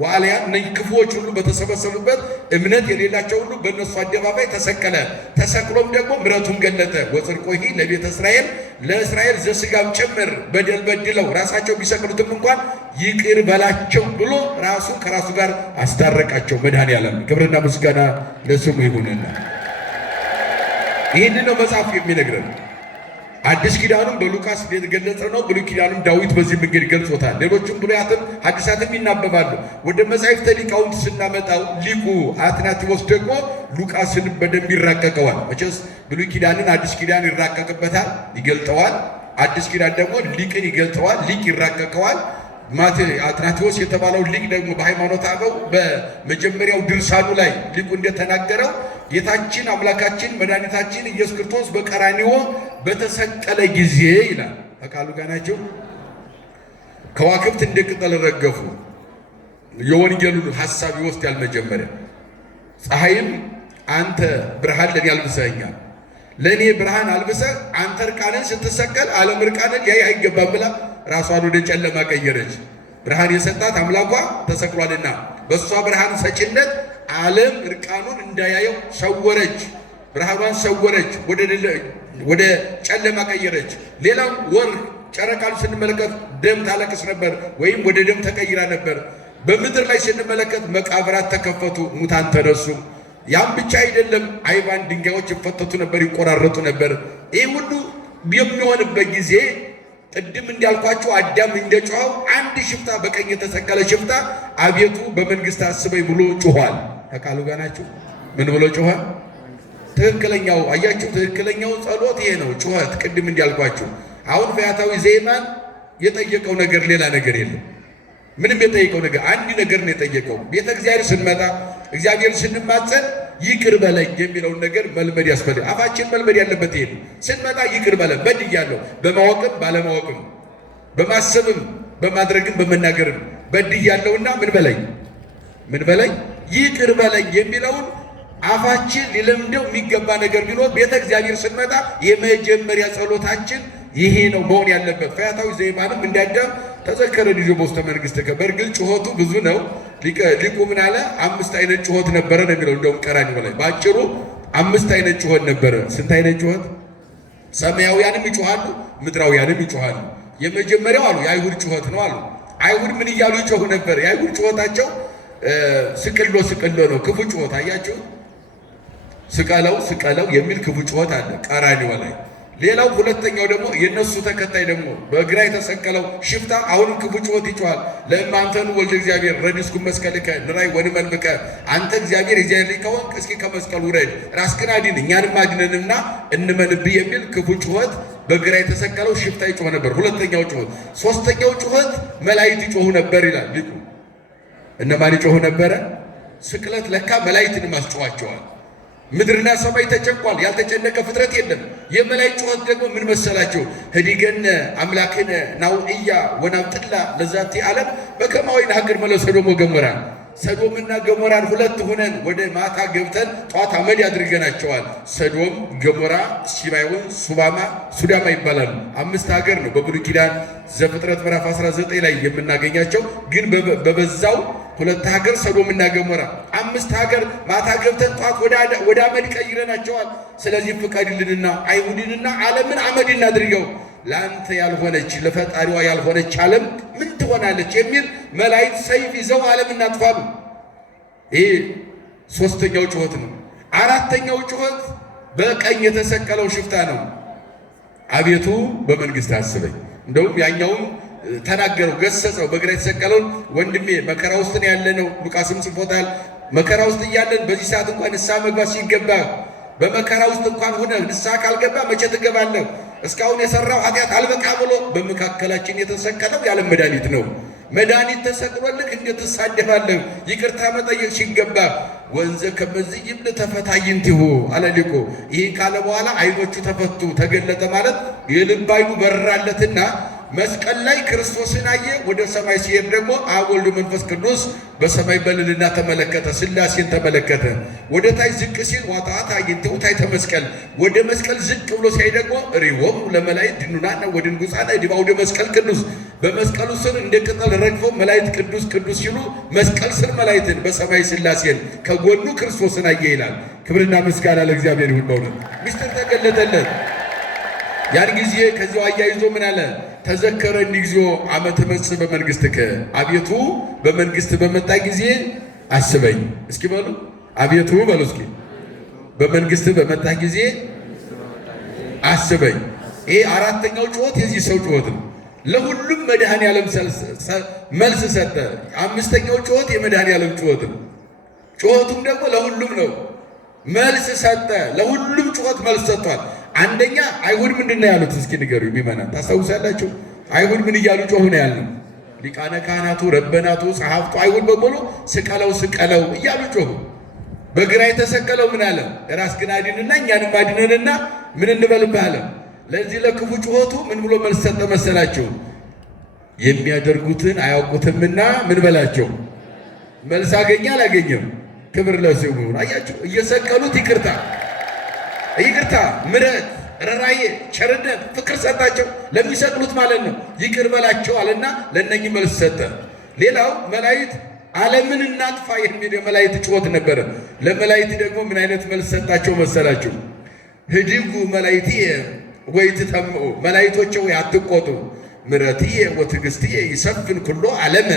ዋልያ እነዚህ ክፉዎች ሁሉ በተሰበሰቡበት እምነት የሌላቸው ሁሉ በእነሱ አደባባይ ተሰቀለ። ተሰቅሎም ደግሞ ምሕረቱን ገለጠ። ወጽድቆሂ ለቤተ እስራኤል፣ ለእስራኤል ዘሥጋም ጭምር በደል በድለው ራሳቸው ቢሰቅሉትም እንኳን ይቅር በላቸው ብሎ ራሱ ከራሱ ጋር አስታረቃቸው። መድኃኔ ዓለም ክብርና ምስጋና ለስሙ ይሁንና ይህንን ነው መጽሐፍ የሚነግረን። አዲስ ኪዳኑም በሉቃስ የተገለጸ ነው። ብሉይ ኪዳኑም ዳዊት በዚህ መንገድ ገልጾታል። ሌሎችም ብሉያትም ሐዲሳትም ይናበባሉ። ወደ መጻሕፍተ ሊቃውንት ስናመጣው ሊቁ አትናቴዎስ ደግሞ ሉቃስን በደንብ ይራቀቀዋል። መቼስ ብሉይ ኪዳንን አዲስ ኪዳን ይራቀቅበታል፣ ይገልጠዋል። አዲስ ኪዳን ደግሞ ሊቅን ይገልጠዋል፣ ሊቅ ይራቀቀዋል። አትናቴዎስ የተባለው ሊቅ ደግሞ በሃይማኖት አበው በመጀመሪያው ድርሳኑ ላይ ሊቁ እንደተናገረው ጌታችን አምላካችን መድኃኒታችን ኢየሱስ ክርስቶስ በቀራንዮ በተሰቀለ ጊዜ ይላል። ከቃሉ ጋር ናቸው። ከዋክብት እንደ ቅጠል ረገፉ። የወንጌሉን ሐሳብ ይወስዳል። መጀመሪያ ፀሐይም አንተ ብርሃን ለኔ አልብሰኸኛል፣ ለኔ ብርሃን አልብሰህ አንተ እርቃንን ስትሰቀል ዓለም እርቃንን ሊያይ አይገባም ብላ ራሷን ወደ ጨለማ ቀየረች። ብርሃን የሰጣት አምላኳ ተሰቅሏልና በሷ ብርሃን ሰጭነት ዓለም እርቃኑን እንዳያየው ሰወረች፣ ብርሃኗን ሰወረች፣ ወደ ጨለማ ቀየረች። ሌላው ወር ጨረቃን ስንመለከት ደም ታለቅስ ነበር ወይም ወደ ደም ተቀይራ ነበር። በምድር ላይ ስንመለከት መቃብራት ተከፈቱ፣ ሙታን ተነሱ። ያም ብቻ አይደለም፣ አይባን ድንጋዮች ይፈተቱ ነበር፣ ይቆራረጡ ነበር። ይህ ሁሉ የሚሆንበት ጊዜ ቅድም እንዳልኳቸው አዳም እንደጮኸው አንድ ሽፍታ በቀኝ የተሰቀለ ሽፍታ አቤቱ በመንግስት አስበኝ ብሎ ጮኋል። ከቃሉ ጋር ናችሁ። ምን ብሎ ጮኸ? ትክክለኛው አያችሁ፣ ትክክለኛው ጸሎት ይሄ ነው፣ ጩኸት። ቅድም እንዳልኳችሁ አሁን ፈያታዊ ዘይማን የጠየቀው ነገር ሌላ ነገር የለም። ምንም የጠየቀው ነገር አንድ ነገር ነው የጠየቀው። ቤተ እግዚአብሔር ስንመጣ እግዚአብሔር ስንማጸን ይቅር በለኝ የሚለውን ነገር መልመድ ያስፈልጋል። አፋችን መልመድ ያለበት ይሄ ስንመጣ ይቅር በለኝ በድያለሁ፣ በማወቅም ባለማወቅም፣ በማሰብም በማድረግም በመናገርም በድያለሁና ምን በለኝ ይቅር በለኝ የሚለውን አፋችን ሊለምደው የሚገባ ነገር ቢኖር ቤተ እግዚአብሔር ስንመጣ የመጀመሪያ ጸሎታችን ይሄ ነው መሆን ያለበት። ፈያታዊ ዘይማንም እንዳዳም ተዘከረ ልጆ በውስተ መንግሥትከ። በእርግጥ ጩኸቱ ብዙ ነው። ሊቁ ምን አለ? 5 አይነት ጩኸት ነበረ ነው የሚለው። እንደውም ቀራንዮ ላይ ባጭሩ 5 አይነት ጩኸት ነበረ። ስንት አይነት ጩኸት? ሰማያውያንም ይጮሃሉ፣ ምድራውያንም ይጮሃሉ። የመጀመሪያው አሉ የአይሁድ ጩኸት ነው አሉ። አይሁድ ምን እያሉ ይጮሁ ነበር? የአይሁድ ጩኸታቸው ስቅሎ ነው፣ ክፉ ጩኸት። አያችሁ፣ ስቀለው የሚል ክፉ ጩኸት አለ ቀራንዮ ላይ። ሌላው ሁለተኛው ደግሞ የነሱ ተከታይ ደግሞ በግራ የተሰቀለው ሽፍታ አሁንም ክፉ ጩኸት ይጮሃል። ለእማንተኑ ወልደ እግዚአብሔር ረድስኩ መስቀልከ ንራይ ወንመልምከ። አንተ እግዚአብሔር የእግዚአብሔር ልጅ ከሆንክ እስኪ ከመስቀሉ ውረድ፣ ራስህን አድን እኛንም አድነንና እንመንብህ የሚል ክፉ ጩኸት በግራ የተሰቀለው ሽፍታ ይጮህ ነበር። ሁለተኛው ጩኸት። ሶስተኛው ጩኸት መላእክት ይጮሁ ነበር ይላል ሊቁ። እነማን ይጮሁ ነበረ? ስቅለት ለካ መላእክትን ማስጮኋቸዋል። ምድርና ሰማይ ተጨንቋል፣ ያልተጨነቀ ፍጥረት የለም። የመላእክት ጩኸት ደግሞ ምን መሰላቸው? ህዲገነ አምላክነ ናውእያ ወናምጥላ ለዛቲ ዓለም በከመ ወይንሀገር መለ ሰዶም ወገሞራ። ሰዶምና ገሞራን ሁለት ሁነን ወደ ማታ ገብተን ጧት አመድ ያድርገናቸዋል። ሰዶም፣ ገሞራ፣ ሲባዮን፣ ሱዳማ ይባላሉ። 5 ሀገር ነው በብሉይ ኪዳን ዘፍጥረት ምዕራፍ 19 ላይ የምናገኛቸው። ግን በበዛው 2 ሀገር ሰዶምና ገሞራ፣ 5 ሀገር ማታ ገብተን ጧት ወደ አመድ ቀይረናቸዋል። ስለዚህ ፍቀድልንና አይሁድንና ዓለምን አመድ እናድርገው፣ ለአንተ ያልሆነች ለፈጣሪዋ ያልሆነች ዓለም ምን ትሆናለች የሚል መላእክት ሰይፍ ይዘው ዓለም እናጥፋሉ። ይህ 3ኛው ጩኸት ነው። 4ኛው ጩኸት በቀኝ የተሰቀለው ሽፍታ ነው። አቤቱ በመንግስት አስበኝ። እንደውም ያኛውን ተናገረው፣ ገሰጸው። በግራ የተሰቀለውን ወንድሜ መከራ ውስጥ ነው ያለነው፣ ሉቃስም ጽፎታል። መከራ ውስጥ እያለን በዚህ ሰዓት እንኳን ንስሐ መግባት ሲገባ በመከራ ውስጥ እንኳን ሆነ ንስሐ ካልገባ መቼ ትገባለህ? እስካሁን የሰራው ኃጢአት አልበቃ ብሎ በመካከላችን የተሰቀለው ያለ መድኃኒት ነው። መድኃኒት ተሰቅሎልህ እንዴት ትሳደባለህ? ይቅርታ መጠየቅ ሲገባ ወንዘ ከመዚህ ይብል ተፈታይንቲሁ አለ ሊቁ። ይህን ካለ በኋላ አይኖቹ ተፈቱ ተገለጠ ማለት የልብ አይኑ በራለትና መስቀል ላይ ክርስቶስን አየ። ወደ ሰማይ ሲሄድ ደግሞ አብ ወልድ መንፈስ ቅዱስ በሰማይ በልልና ተመለከተ፣ ሥላሴን ተመለከተ። ወደ ታች ዝቅ ሲል ዋጣት አግኝተው ታይ ተመስቀል። ወደ መስቀል ዝቅ ብሎ ሲያይ ደግሞ ሪሆም ለመላእክት ድኑናነ ወድንጉፃነ ዲበ አውደ መስቀል ቅዱስ። በመስቀሉ ስር እንደ ቅጠል ረግፈው መላእክት ቅዱስ ቅዱስ ሲሉ መስቀል ስር መላእክትን በሰማይ ሥላሴን ከጎኑ ክርስቶስን አየ ይላል። ክብርና ምስጋና ለእግዚአብሔር ይሁን። በእውነት ምስጢር ተገለጠለት። ያን ጊዜ ከዚያው አያይዞ ምን አለ? ተዘከረኒ እግዚኦ አመ ትመጽእ በመንግሥትከ። አቤቱ በመንግስት በመጣ ጊዜ አስበኝ። እስኪ በሉ አቤቱ በሉ እስኪ በመንግስት በመጣ ጊዜ አስበኝ። ይሄ አራተኛው ጩኸት የዚህ ሰው ጩኸት ነው። ለሁሉም መድኃኔዓለም መልስ ሰጠ። አምስተኛው ጩኸት የመድኃኔዓለም ጩኸት ነው። ጩኸቱም ደግሞ ለሁሉም ነው። መልስ ሰጠ። ለሁሉም ጩኸት መልስ ሰጥቷል። አንደኛ አይሁድ ምንድን ነው ያሉት? እስኪ ንገሩ የሚመና ታስታውሳላችሁ? አይሁድ ምን እያሉ ጮሁ ነው ያለው? ሊቃነ ካህናቱ፣ ረበናቱ፣ ጸሐፍቱ አይሁድ በሙሉ ስቀለው ስቀለው እያሉ ጮሁ። በግራ የተሰቀለው ምን አለ? ራስ ግን አድንና እኛንም አድነንና ምን እንበልብህ አለ። ለዚህ ለክፉ ጩኸቱ ምን ብሎ መልስ ሰጠ መሰላቸው? የሚያደርጉትን አያውቁትምና ምን በላቸው። መልስ አገኘ አላገኘም? ክብር ለስሙ። አያችሁ፣ እየሰቀሉት ይቅርታ፣ ምሕረት፣ ርኅራኄ፣ ቸርነት፣ ፍቅር ሰጣቸው ለሚሰቅሉት ማለት ነው። ይቅር በላቸው አለና ለእነኚህ መልስ ሰጠ። ሌላው መላእክት ዓለምን እናጥፋ የሚል የመላእክት ጩኸት ነበረ። ለመላእክት ደግሞ ምን አይነት መልስ ሰጣቸው መሰላችሁ? ህድጉ መላእክትየ ወይትጠምዑ፣ መላእክቶቼ ወይ አትቆጡ፣ ምሕረትየ ወትዕግሥትየ ይሰፍን ኩሎ ዓለመ፣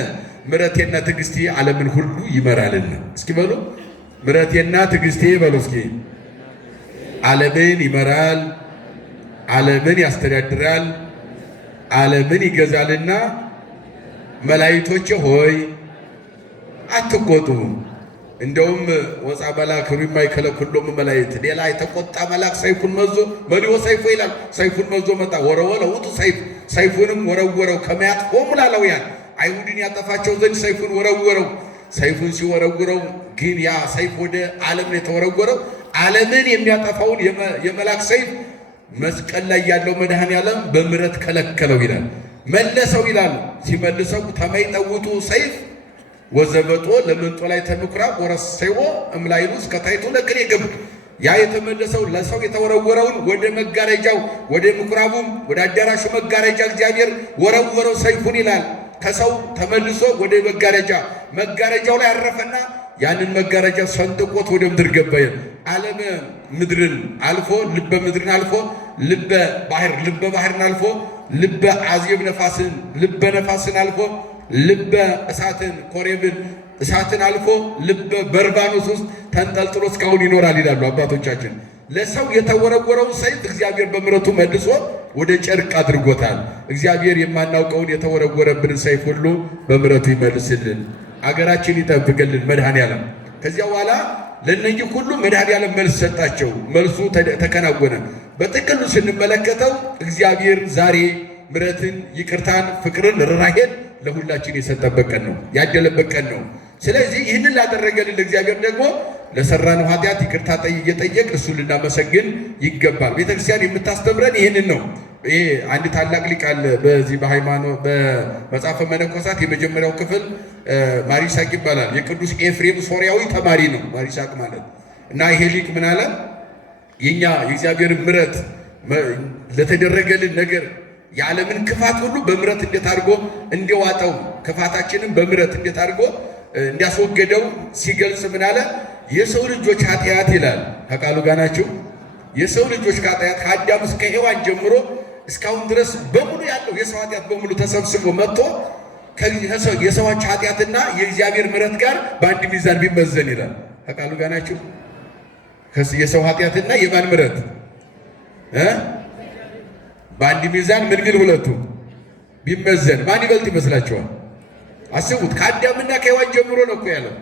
ምሕረቴና ትዕግሥቴ ዓለምን ሁሉ ይመራልና። እስኪ በሉ ምሕረቴና ትዕግሥቴ በሉ እስኪ። ዓለምን ይመራል፣ ዓለምን ያስተዳድራል፣ ዓለምን ይገዛልና መላእክቶቼ ሆይ አትቆጡ። እንደውም ወፃ መልአክ ሩማይ ከለኩሎም መላእክት፣ ሌላ የተቆጣ መልአክ ሰይፉን መዞ መዲዮ ሰይፎ ይላል። ሰይፉን መዞ መጣ። ወረወለ ውጡ ሰይፉንም ወረወረው ከመያጥፎሙ ላላውያን፣ አይሁድን ያጠፋቸው ዘንድ ሰይፉን ወረወረው። ሰይፉን ሲወረውረው ግን ያ ሰይፍ ወደ ዓለም ነው የተወረወረው። ዓለምን የሚያጠፋውን የመልአክ ሰይፍ መስቀል ላይ ያለው መድኃኔዓለም በምሕረት ከለከለው ይላል። መለሰው ይላል። ሲመልሰው ተመይጠውጡ ሰይፍ ወዘበጦ ለምንጦ ላይ ተምኩራብ ወረሰይዎ እምላይሉ እስከ ታይቱ ለክል የገብ ያ የተመለሰው ለሰው የተወረወረውን ወደ መጋረጃው ወደ ምኩራቡም ወደ አዳራሹ መጋረጃ እግዚአብሔር ወረወረው ሰይፉን ይላል። ከሰው ተመልሶ ወደ መጋረጃው ላይ አረፈና ያንን መጋረጃ ሰንጥቆት ወደ ምድር ገባ። ዓለመ ምድርን አልፎ ልበ ምድርን አልፎ ልበ ባህርን አልፎ ልበ አዝየብ ነፋስን ልበ ነፋስን አልፎ ልበ እሳትን ኮሬብን እሳትን አልፎ ልበ በርባኖስ ውስጥ ተንጠልጥሎ እስካሁን ይኖራል ይላሉ አባቶቻችን። ለሰው የተወረወረውን ሰይፍ እግዚአብሔር በምሕረቱ መልሶ ወደ ጨርቅ አድርጎታል። እግዚአብሔር የማናውቀውን የተወረወረብንን ሰይፍ ሁሉ በምሕረቱ ይመልስልን፣ አገራችን ይጠብቅልን መድኃኔዓለም። ከዚያ በኋላ ለእነኚህ ሁሉ መድኃኔዓለም መልስ ሰጣቸው። መልሱ ተከናወነ። በጥቅሉ ስንመለከተው እግዚአብሔር ዛሬ ምሕረትን፣ ይቅርታን፣ ፍቅርን፣ ርኅራኄን ለሁላችን የሰጠበት ቀን ነው፣ ያደለበት ቀን ነው። ስለዚህ ይህንን ላደረገልን እግዚአብሔር ደግሞ ለሰራነው ኃጢአት ይቅርታ እየጠየቅ እሱን ልናመሰግን ይገባል። ቤተክርስቲያን የምታስተምረን ይህንን ነው። ይሄ አንድ ታላቅ ሊቅ አለ በዚህ በመጽሐፈ መነኮሳት የመጀመሪያው ክፍል ማሪሳቅ ይባላል። የቅዱስ ኤፍሬም ሶርያዊ ተማሪ ነው ማሪሳቅ ማለት እና ይሄ ሊቅ ምን አለ? የኛ የእግዚአብሔር ምሕረት ለተደረገልን ነገር የዓለምን ክፋት ሁሉ በምሕረት እንዴት አድርጎ እንዲዋጠው ክፋታችንን በምሕረት እንዴት አድርጎ እንዲያስወገደው ሲገልጽ ምን አለ? የሰው ልጆች ኃጢአት ይላል። ከቃሉ ጋር ናቸው። የሰው ልጆች ኃጢአት ከአዳም እስከ ሔዋን ጀምሮ እስካሁን ድረስ በሙሉ ያለው የሰው ኃጢአት በሙሉ ተሰብስቦ መጥቶ የሰዎች ኃጢአትና የእግዚአብሔር ምሕረት ጋር በአንድ ሚዛን ቢመዘን ይላል። ከቃሉ ጋር ናቸው። የሰው ኃጢአትና የማን ምሕረት በአንድ ሚዛን ምን ቢል ሁለቱ ቢመዘን ማን ይበልጥ ይመስላችኋል? አስቡት። ከአዳምና ከሔዋን ጀምሮ ነው እኮ ያለው።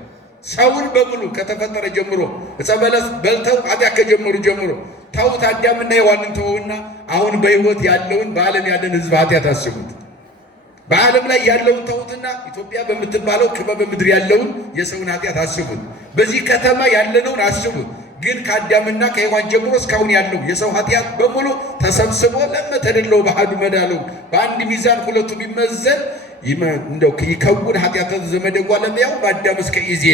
ሰውን በሙሉ ከተፈጠረ ጀምሮ ዕፀ በለስ በልተው ኃጢአት ከጀመሩ ጀምሮ ተውት። አዳምና ሔዋንን ተውና አሁን በሕይወት ያለውን በዓለም ያለን ሕዝብ ኃጢአት አስቡት። በዓለም ላይ ያለውን ተውትና ኢትዮጵያ በምትባለው ክበበ ምድር ያለውን የሰውን ኃጢአት አስቡት። በዚህ ከተማ ያለነውን አስቡት። ግን ከአዳምና ከሔዋን ጀምሮ እስካሁን ያለው የሰው ኃጢአት በሙሉ ተሰብስቦ ለመተደለው ባህዱ መዳለው በአንድ ሚዛን ሁለቱ ቢመዘን እንደው ይከውን ኃጢአት ዘመደጓ ለሚያው በአዳም እስከ ኢዜ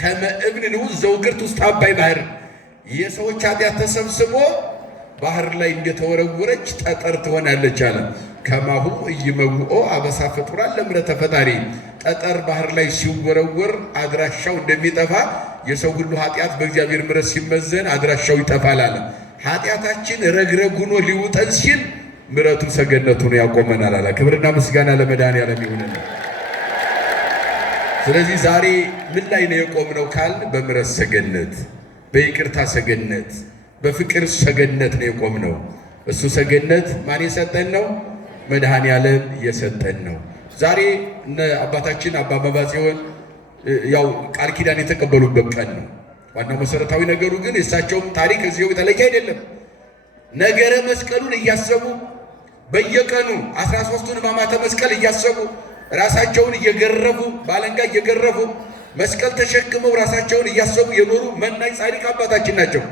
ከመ እብን ንዑስ ዘውግርት ውስጥ አባይ ባህር የሰዎች ኃጢአት ተሰብስቦ ባህር ላይ እንደተወረወረች ጠጠር ትሆናለች አለ። ከማሁ እይመውኦ አበሳ ፍጡራን ለምሕረተ ፈጣሪ ጠጠር ባህር ላይ ሲወረወር አድራሻው እንደሚጠፋ የሰው ሁሉ ኃጢአት በእግዚአብሔር ምሕረት ሲመዘን አድራሻው ይጠፋል አለ። ኃጢአታችን ረግረግ ሆኖ ሊውጠን ሲል ምሕረቱ ሰገነቱን ያቆመናል አለ። ክብርና ምስጋና ለመድኃኔዓለም ይሁንልን። ስለዚህ ዛሬ ምን ላይ ነው የቆምነው ካልን በምሕረት ሰገነት፣ በይቅርታ ሰገነት፣ በፍቅር ሰገነት ነው የቆምነው። እሱ ሰገነት ማን የሰጠን ነው? መድኃኔዓለም የሰጠን ነው። ዛሬ እነ አባታችን አባ መባጽዮን ያው ቃል ኪዳን የተቀበሉበት ቀን ነው። ዋናው መሰረታዊ ነገሩ ግን የእሳቸውም ታሪክ እዚሁ የተለየ አይደለም። ነገረ መስቀሉን እያሰቡ በየቀኑ 13ቱን ሕማማተ መስቀል እያሰቡ ራሳቸውን እየገረፉ ባለንጋ እየገረፉ መስቀል ተሸክመው ራሳቸውን እያሰቡ የኖሩ መናኝ ጻድቅ አባታችን ናቸው።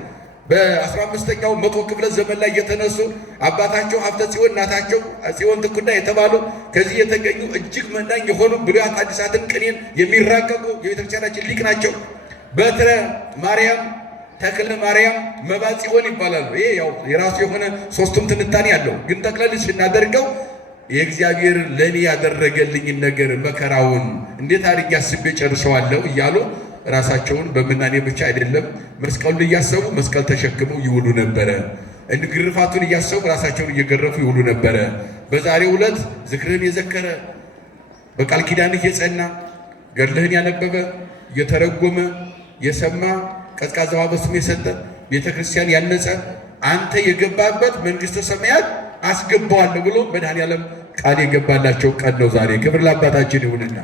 በ15ኛው መቶ ክፍለ ዘመን ላይ የተነሱ አባታቸው ሀብተ ጽዮን እናታቸው ጽዮን ትኩና የተባሉ ከዚህ የተገኙ እጅግ መናኝ የሆኑ ብሉያት ሐዲሳትን ቅኔን የሚራቀቁ የቤተክርስቲያናችን ሊቅ ናቸው። በትረ ማርያም፣ ተክለ ማርያም፣ መባጽዮን ይባላሉ። ይሄ ያው የራሱ የሆነ ሶስቱም ትንታኔ አለው። ግን ጠቅለል ስናደርገው የእግዚአብሔር ለኔ ያደረገልኝን ነገር መከራውን እንዴት አድርጌ አስቤ ጨርሰዋለሁ እያሉ ራሳቸውን በምናኔ ብቻ አይደለም መስቀሉን እያሰቡ መስቀል ተሸክመው ይውሉ ነበረ። ግርፋቱን እያሰቡ ራሳቸውን እየገረፉ ይውሉ ነበረ። በዛሬው ዕለት ዝክርህን የዘከረ በቃል ኪዳንህ የጸና ገድልህን ያነበበ የተረጎመ የሰማ ቀዝቃዛ ውሃ በስሙ የሰጠ ቤተ ክርስቲያን ያነጸ አንተ የገባበት መንግሥተ ሰማያት አስገባዋለሁ ብሎ መድኃኔዓለም ቃል የገባላቸው ቀን ነው ዛሬ። ክብር ለአባታችን ይሁንና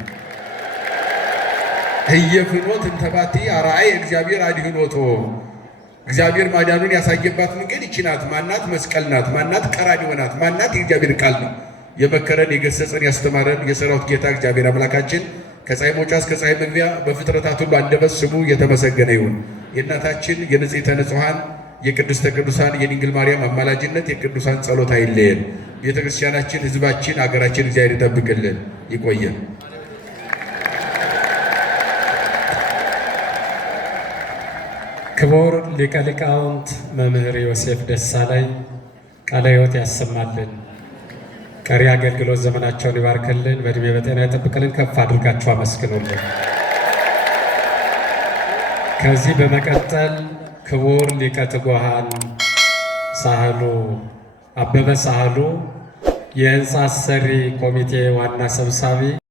እየፍኖት እንተባቲ አርአይ እግዚአብሔር አድኅኖቶ እግዚአብሔር ማዳኑን ያሳየባት መንገድ ይህች ናት። ማናት? መስቀል ናት። ማናት? ቀራንዮ ናት። ማናት? የእግዚአብሔር ቃል ነው። የመከረን የገሰጸን ያስተማረን የሠራዊት ጌታ እግዚአብሔር አምላካችን ከፀሐይ መውጫ እስከ ፀሐይ መግቢያ በፍጥረታት ሁሉ አንደበት ስሙ የተመሰገነ ይሁን። የእናታችን የንጽሕተ ንጹሐን የቅድስተ ቅዱሳን የድንግል ማርያም አማላጅነት የቅዱሳን ጸሎት አይለየን። ቤተ ክርስቲያናችን፣ ሕዝባችን፣ አገራችን እግዚአብሔር ይጠብቅልን። ይቆየን። ክቡር ሊቀ ሊቃውንት መምህር ዮሴፍ ደሳለኝ ቃለ ሕይወት ያሰማልን። ቀሪ አገልግሎት ዘመናቸውን ይባርክልን። በዕድሜ በጤና ይጠብቅልን። ከፍ አድርጋችሁ አመስግኑልን። ከዚህ በመቀጠል ክቡር ሊቀ ትጉሃን ሳህሉ አበበ ሳህሉ የሕንፃ አሰሪ ኮሚቴ ዋና ሰብሳቢ